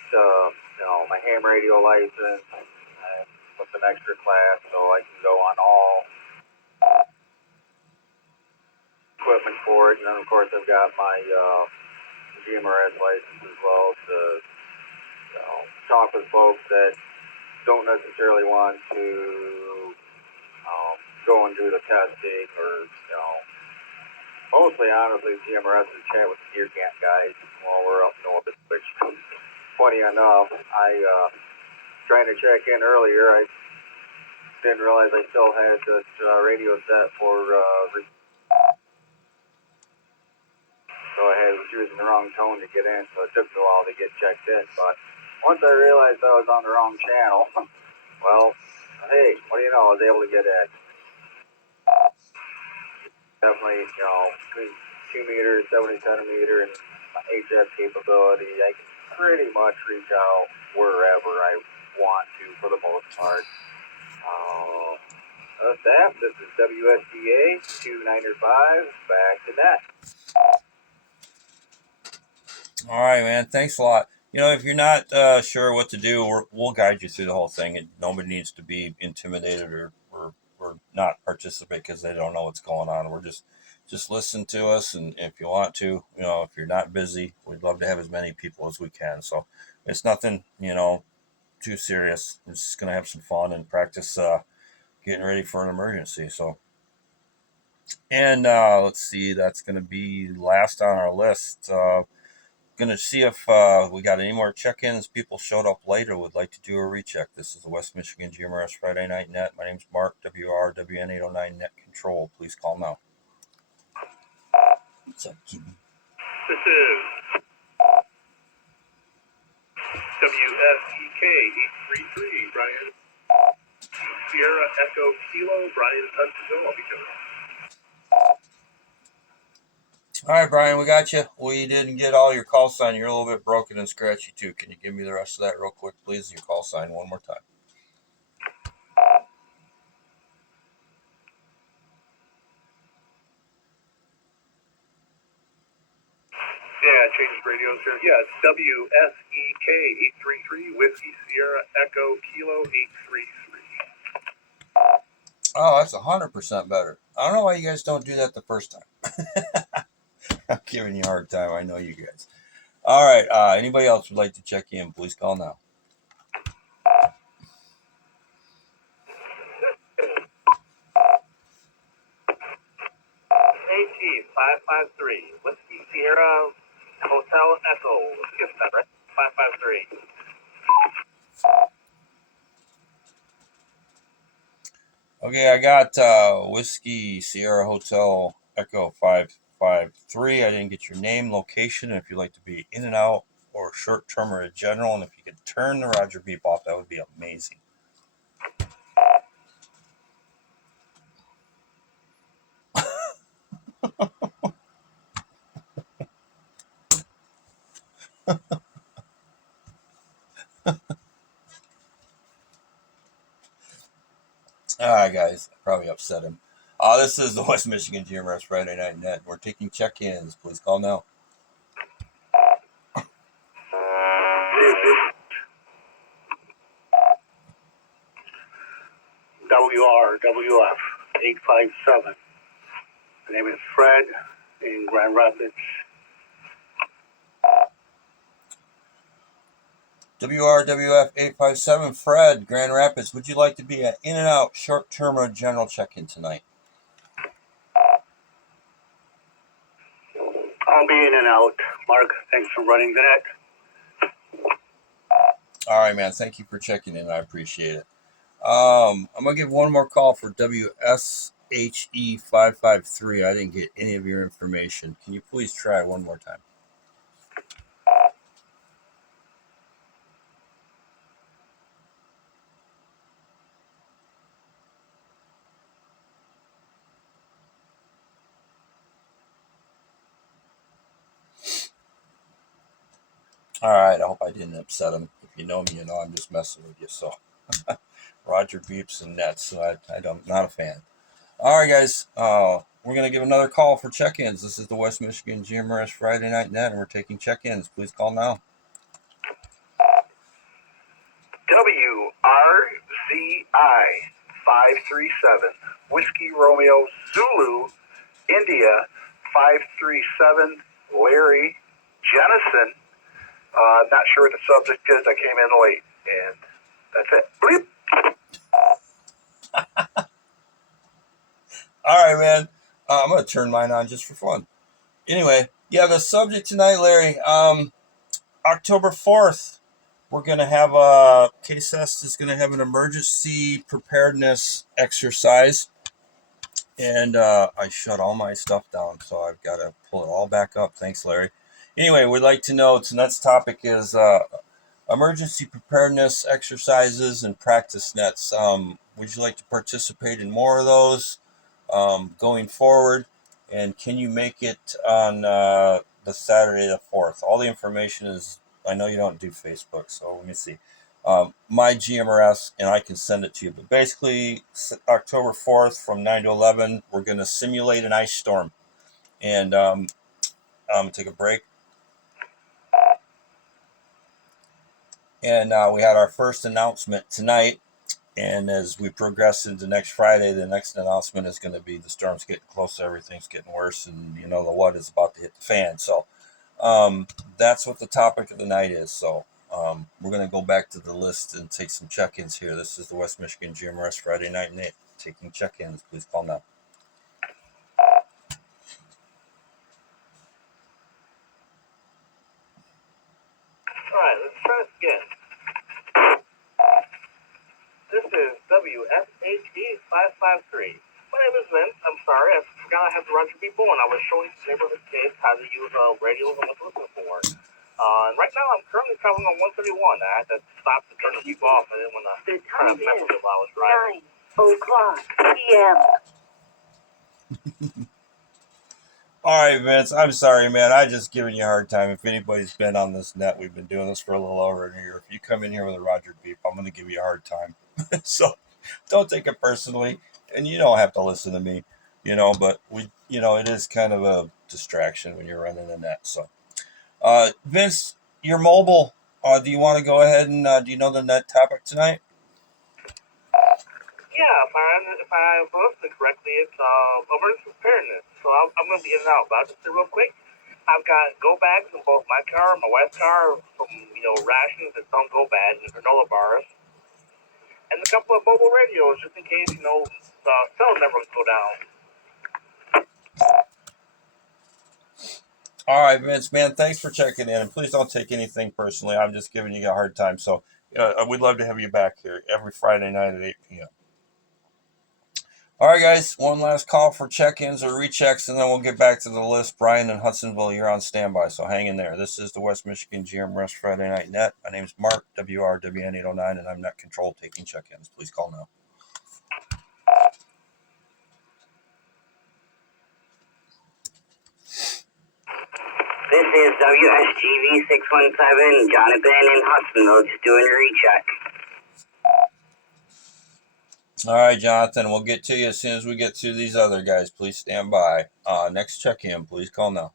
my ham radio license and with an extra class, so I can go on all equipment for it. And then of course I've got my GMRS license as well to talk with folks that don't necessarily want to go and do the testing or, mostly, honestly, GMRS is chat with the Deer Camp guys while we're up north, which, funny enough, trying to check in earlier, I didn't realize I still had this radio set for, so I was using the wrong tone to get in, so it took me a while to get checked in, but once I realized I was on the wrong channel, well, hey, what do you know, I was able to get in. Definitely, between 2 meters, 70 centimeter, and my HF capability, I can pretty much reach out wherever I want to for the most part. With that, this is WSDA 295, back to net. All right, man. Thanks a lot. If you're not sure what to do, we'll guide you through the whole thing. And nobody needs to be intimidated or not participate because they don't know what's going on. We're just listen to us, and if you want to, if you're not busy, we'd love to have as many people as we can. So it's nothing, too serious. We're just gonna have some fun and practice getting ready for an emergency. So, and let's see, that's gonna be last on our list. Gonna see if we got any more check-ins. People showed up later would like to do a recheck. This is the West Michigan GMRS Friday Night Net. My name's Mark, WRWN 809 Net Control. Please call now. What's up, Keaton? This is WSEK 833, Brian. Sierra Echo Kilo, Brian Hudsonville. I'll be doing it. All right, Brian, we got you. We didn't get all your call sign. You're a little bit broken and scratchy, too. Can you give me the rest of that real quick, please? Your call sign one more time. change radios here. Yeah, it's WSEK 833 Whiskey Sierra Echo Kilo 833. Oh, that's 100% better. I don't know why you guys don't do that the first time. I'm giving you a hard time. I know you guys. All right. Anybody else would like to check in? Please call now. AT553 Whiskey Sierra Hotel Echo. Skip that, right? 553. Okay, I got Whiskey Sierra Hotel Echo 553. I didn't get your name, location, and if you'd like to be in and out or short term or a general, and if you could turn the Roger beep off, that would be amazing. All right, guys, I probably upset him. This is the West Michigan GMRS Friday Night Net. We're taking check-ins. Please call now. WRWF 857. My name is Fred in Grand Rapids. WRWF 857, Fred, Grand Rapids. Would you like to be an in and out, short term, or general check-in tonight? I'll be in and out. Mark, thanks for running the net. All right, man. Thank you for checking in. I appreciate it. I'm going to give one more call for WSHE553. I didn't get any of your information. Can you please try one more time? All right. I hope I didn't upset him. If you know me, you know I'm just messing with you. So, Roger beeps and nets. So I'm not a fan. All right, guys. We're going to give another call for check-ins. This is the West Michigan GMRS Friday Night Net, and we're taking check-ins. Please call now. WRZI 537 Whiskey Romeo Zulu India 537 Larry Jennison. Not sure what the subject is. I came in late, and that's it. Bleep. All right, man. I'm going to turn mine on just for fun. Anyway, yeah, the subject tonight, Larry, October 4th, we're going to have KSEST is going to have an emergency preparedness exercise. And I shut all my stuff down, so I've got to pull it all back up. Thanks, Larry. Anyway, we'd like to know, tonight's topic is emergency preparedness exercises and practice nets. Would you like to participate in more of those going forward? And can you make it on the Saturday the 4th? All the information is, I know you don't do Facebook, so let me see. My GMRS, and I can send it to you. But basically, October 4th from 9 to 11, we're going to simulate an ice storm. And take a break. And we had our first announcement tonight. And as we progress into next Friday, the next announcement is going to be the storm's getting closer, everything's getting worse, and you know the what is about to hit the fan. So that's what the topic of the night is. So we're going to go back to the list and take some check-ins here. This is the West Michigan GMRS Friday Night Night. Taking check-ins. Please call now. All right, let's try this again. This is WSHE553. My name is Vince. I'm sorry, I forgot I have the Roger people, and I was showing neighborhood kids how to use radios and what to listen for. And right now, I'm currently traveling on 131. I had to stop to turn the people off. I didn't want to kind of mess with it while I was driving. 9 o'clock p.m. All right, Vince, I'm sorry, man. I just giving you a hard time. If anybody's been on this net, we've been doing this for a little over a year. If you come in here with a Roger beep, I'm going to give you a hard time. So don't take it personally. And you don't have to listen to me, but it is kind of a distraction when you're running the net. So, Vince, you're mobile. Do you want to go ahead and do you know the net topic tonight? Yeah, if I listened correctly, it's emergency preparedness. So I'm going to be in and out, but I'll just say real quick. I've got go bags in both my car and my wife's car from rations that don't go bad and granola bars, and a couple of mobile radios just in case the cell networks go down. All right, Vince, man, thanks for checking in, and please don't take anything personally. I'm just giving you a hard time. So we'd love to have you back here every Friday night at 8 p.m. All right, guys, one last call for check-ins or rechecks, and then we'll get back to the list. Brian in Hudsonville, you're on standby, so hang in there. This is the West Michigan GM Rest Friday Night Net. My name's Mark, WRWN809, and I'm Net Control taking check-ins. Please call now. This is WSGV 617, Jonathan in Hudsonville, just doing a recheck. All right, Jonathan, we'll get to you as soon as we get to these other guys. Please stand by. Next check-in, please call now.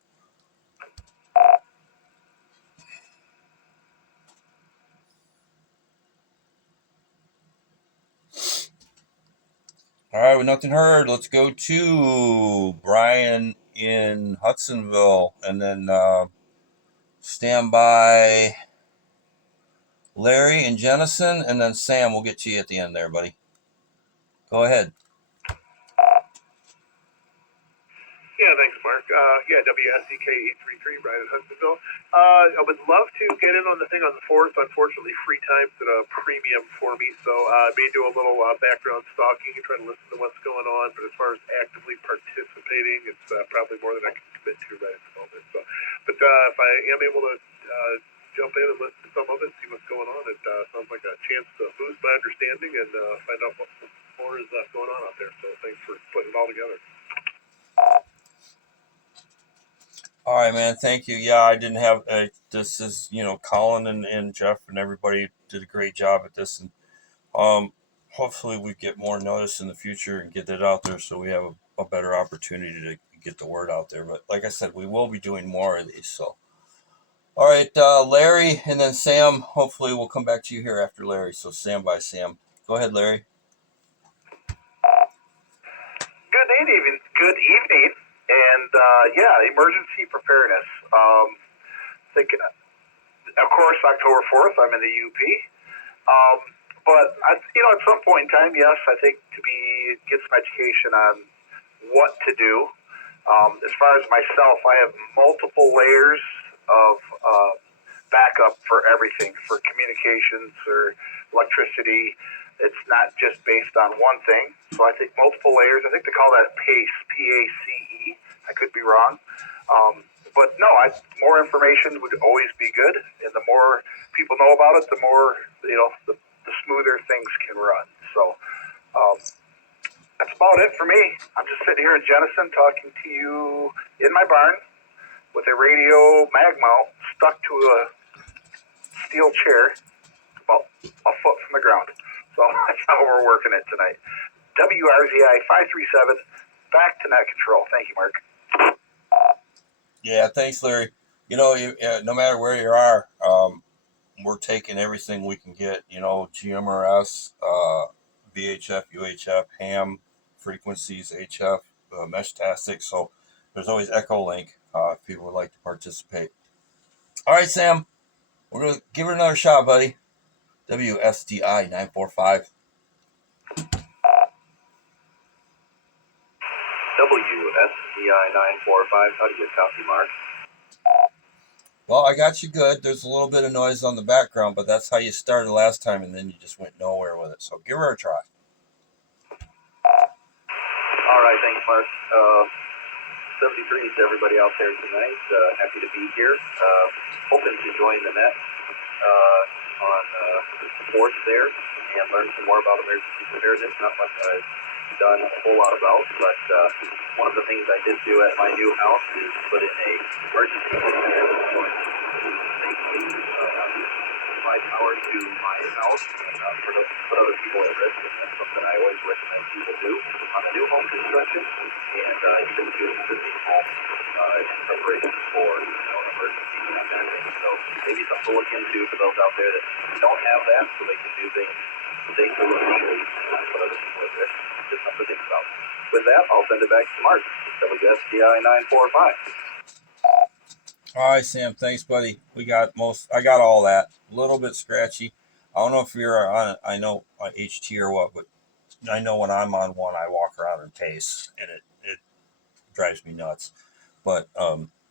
All right, with nothing heard, let's go to Brian in Hudsonville, and then stand by Larry and Jennison, and then Sam. We'll get to you at the end there, buddy. Go ahead. Yeah, thanks, Mark. WSEK 833, Brian in Hudsonville. I would love to get in on the thing on the 4th. Unfortunately, free time's at a premium for me, so I may do a little background stalking and try to listen to what's going on. But as far as actively participating, it's probably more than I can commit to right at the moment. So, but if I am able to jump in and listen to some of it, see what's going on, it sounds like a chance to boost my understanding and find out what more is going on out there. So thanks for putting it all together. All right, man. Thank you. Yeah, I didn't have this is Colin and Jeff and everybody did a great job at this, and hopefully we get more notice in the future and get that out there so we have a better opportunity to get the word out there. But like I said, we will be doing more of these. So, all right, Larry, and then Sam. Hopefully we'll come back to you here after Larry. So Sam by Sam. Go ahead, Larry. Good evening. And emergency preparedness. Of course, October 4th, I'm in the UP. But at some point in time, yes, I think get some education on what to do. As far as myself, I have multiple layers of backup for everything, for communications or electricity. It's not just based on one thing. So I think multiple layers. I think they call that PACE, P-A-C-E. I could be wrong. But no, more information would always be good. And the more people know about it, the more, the smoother things can run. So that's about it for me. I'm just sitting here in Jennison talking to you in my barn with a radio mag mount stuck to a steel chair about a foot from the ground. So that's how we're working it tonight. WRZI 537, back to Net Control. Thank you, Mark. Yeah, thanks, Larry. No matter where you are, we're taking everything we can get. GMRS, VHF, UHF, ham frequencies, HF, Meshtastic. So there's always Echolink if people would like to participate. All right, Sam, we're going to give it another shot, buddy. WSDI 945. WSDI 945. How do you copy, Mark? Well, I got you good. There's a little bit of noise on the background, but that's how you started last time, and then you just went nowhere with it. So give her a try. All right, thanks, Mark. 73 to everybody out there tonight. Happy to be here. Hoping to join the net on the 4th there and learn some more about emergency preparedness. Not much I've done a whole lot about, but one of the things I did do at my new house is put in a emergency preparedness switch to safely provide power to my house and put other people at risk. And that's something I always recommend people do on a new home construction and even to existing homes in preparation for emergencies and that kind of thing. So maybe something to look into for those out there that don't have that, so they can do things safely and legally and not put other people at risk. Just something to think about. With that, I'll send it back to Mark. WSTI 945. All right, Sam. Thanks, buddy. I got all that. A little bit scratchy. I don't know if you're on. I know on HT or what, but I know when I'm on one, I walk around in pace, and it drives me nuts. But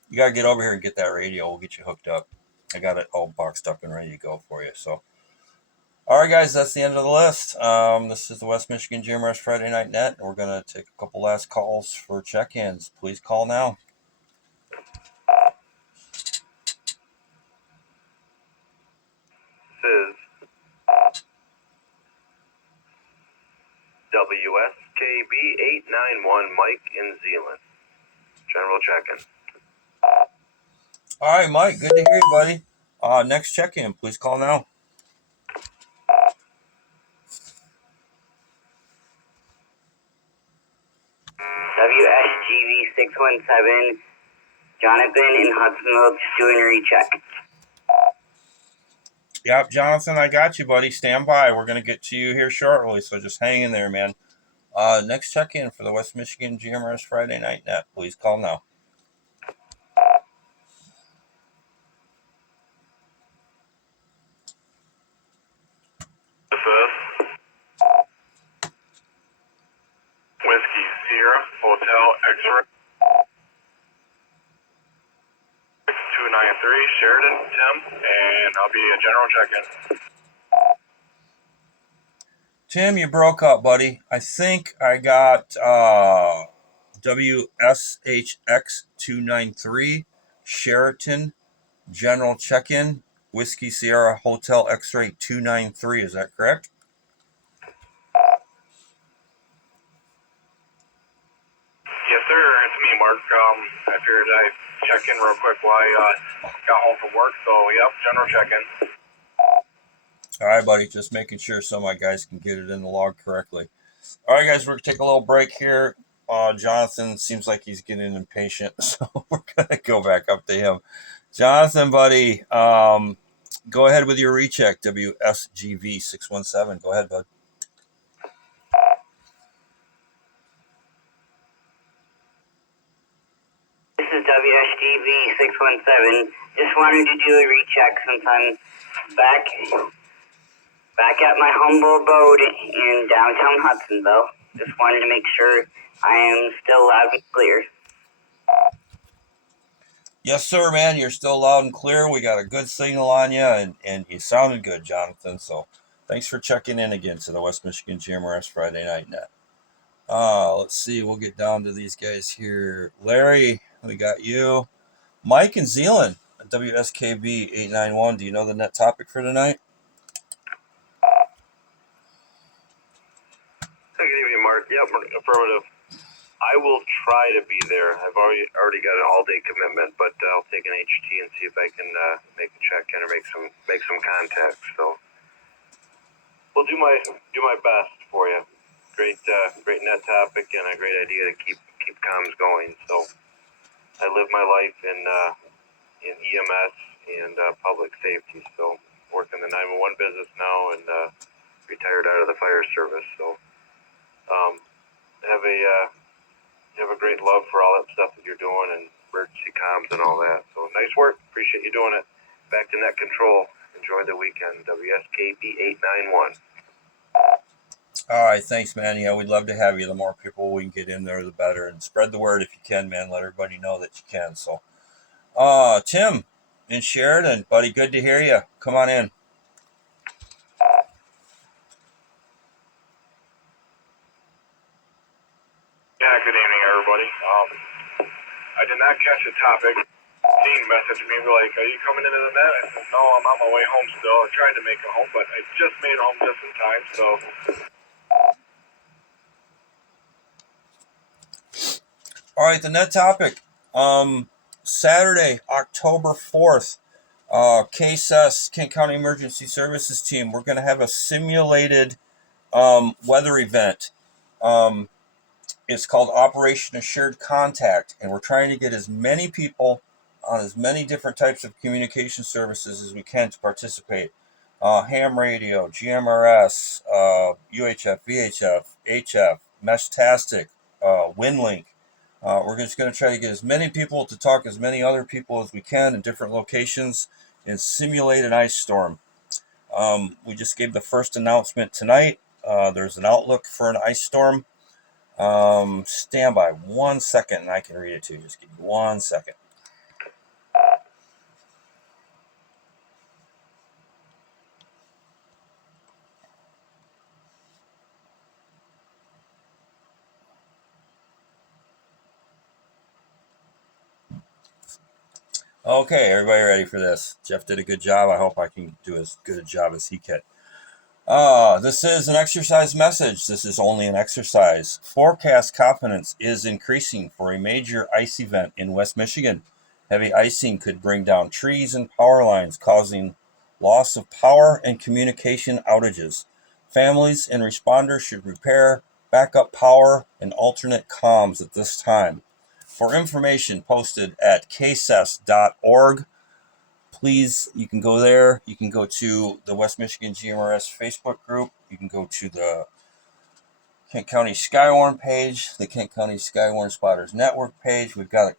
you gotta get over here and get that radio. We'll get you hooked up. I got it all boxed up and ready to go for you. So, all right, guys, that's the end of the list. This is the West Michigan GMRS Friday Night Net, and we're gonna take a couple last calls for check-ins. Please call now. This is WSKB 891 Mike in Zealand. General check-in. All right, Mike. Good to hear you, buddy. Next check-in. Please call now. WSGV 617, Jonathan in Hudsonville, just doing a recheck. Yep, Jonathan, I got you, buddy. Stand by. We're going to get to you here shortly, so just hang in there, man. Next check-in for the West Michigan GMRS Friday Night Net. Please call now. This is Whiskey Sierra Hotel X-Ray 293 Sheridan, Tim, and I'll be a general check-in. Tim, you broke up, buddy. I think I got WSHX293 Sheraton General Check-in Whiskey Sierra Hotel X-Ray 293. Is that correct? Yes, sir. It's me, Mark. I figured I'd check in real quick while I got home from work. So, yep, general check-in. All right, buddy. Just making sure some of my guys can get it in the log correctly. All right, guys, we're going to take a little break here. Jonathan seems like he's getting impatient, so we're going to go back up to him. Jonathan, buddy, go ahead with your recheck, WSGV 617. Go ahead, bud. This is WSGV 617. Just wanted to do a recheck since I'm back at my humble abode in downtown Hudsonville. Just wanted to make sure I am still loud and clear. Yes, sir, man. You're still loud and clear. We got a good signal on you, and you sounded good, Jonathan. So thanks for checking in again to the West Michigan GMRS Friday Night Net. Let's see. We'll get down to these guys here. Larry, we got you. Mike in Zealand, WSKB 891. Do you know the net topic for tonight? Good evening, Mark. Yep, affirmative. I will try to be there. I've already got an all-day commitment, but I'll take an HT and see if I can make a check-in or make some contacts. So we'll do my best for you. Great net topic and a great idea to keep comms going. So I live my life in EMS and public safety. So work in the 911 business now and retired out of the fire service. So have a great love for all that stuff that you're doing and emergency comms and all that. So nice work. Appreciate you doing it. Back to net control. Enjoy the weekend. WSKB 891. All right, thanks, man. Yeah, we'd love to have you. The more people we can get in there, the better. And spread the word if you can, man. Let everybody know that you can. So, Tim in Sheridan, buddy, good to hear you. Come on in. Yeah, good evening, everybody. I did not catch the topic. Dean messaged me like, "Are you coming into the net?" I said, "No, I'm on my way home still. I tried to make it home, but I just made it home just in time." So, All right, the net topic. Saturday, October 4th, KSS, Kent County Emergency Services Team, we're going to have a simulated weather event. It's called Operation Assured Contact, and we're trying to get as many people on as many different types of communication services as we can to participate. Ham radio, GMRS, UHF, VHF, HF, Meshtastic, WinLink. We're just going to try to get as many people to talk as many other people as we can in different locations and simulate an ice storm. We just gave the first announcement tonight. There's an outlook for an ice storm. Stand by 1 second and I can read it to you. Just give me 1 second. Okay, everybody ready for this? Jeff did a good job. I hope I can do as good a job as he can. This is an exercise message. This is only an exercise. Forecast confidence is increasing for a major ice event in West Michigan. Heavy icing could bring down trees and power lines, causing loss of power and communication outages. Families and responders should repair backup power and alternate comms at this time. For information, posted at kses.org. Please, you can go there. You can go to the West Michigan GMRS Facebook group. You can go to the Kent County Skywarn page, the Kent County Skywarn Spotters Network page. We've got it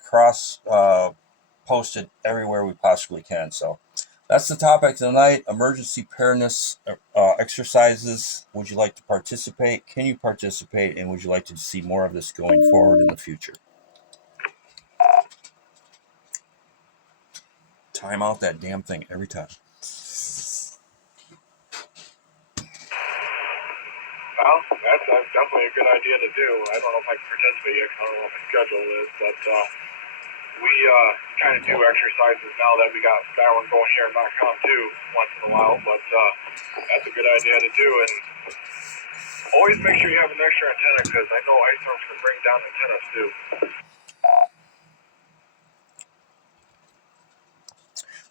posted everywhere we possibly can. So that's the topic tonight. Emergency preparedness exercises. Would you like to participate? Can you participate? And would you like to see more of this going forward in the future? Time out that damn thing every time. Well, that's definitely a good idea to do. I don't know if I can participate yet 'cause I don't know what my schedule is, but we kind of do exercises now that we got Skywarn going here in Montcalm too, once in a while. But that's a good idea to do, and always make sure you have an extra antenna because I know ice storms can bring down antennas too.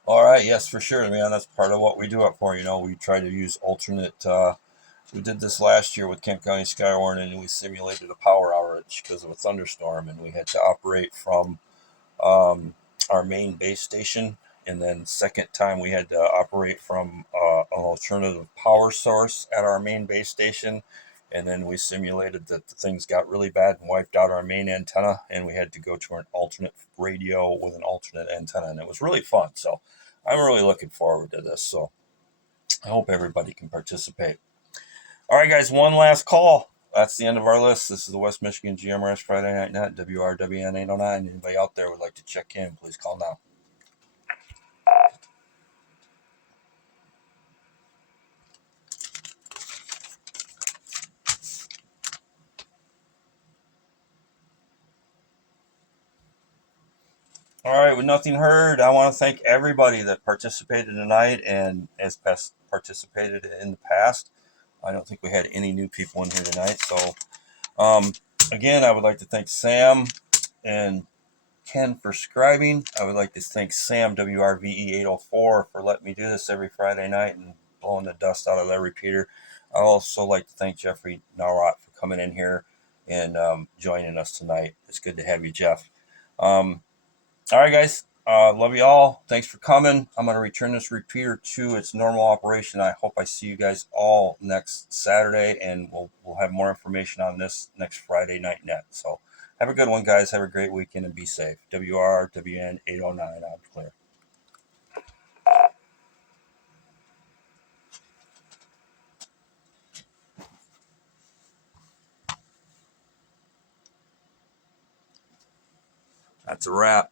All right, yes, for sure, man. That's part of what we do it for. You know, we try to use alternate. We did this last year with Kent County Skywarn, and we simulated a power outage because of a thunderstorm, and we had to operate from our main base station. And then second time we had to operate from an alternative power source at our main base station. And then we simulated that the things got really bad and wiped out our main antenna, and we had to go to an alternate radio with an alternate antenna, and it was really fun. So I'm really looking forward to this. So I hope everybody can participate. All right, guys, one last call. That's the end of our list. This is the West Michigan GMRS Friday Night Net, WRWN 809. Anybody out there would like to check in, please call now. All right, with nothing heard, I want to thank everybody that participated tonight and has participated in the past. I don't think we had any new people in here tonight. So, again, I would like to thank Sam and Ken for scribing. I would like to thank Sam, WRVE804, for letting me do this every Friday night and blowing the dust out of that repeater. I also like to thank Jeffrey Naurat for coming in here and joining us tonight. It's good to have you, Jeff. All right, guys. Love you all. Thanks for coming. I'm going to return this repeater to its normal operation. I hope I see you guys all next Saturday, and we'll have more information on this next Friday Night Net. So have a good one, guys. Have a great weekend and be safe. WRWN 809 out clear. That's a wrap.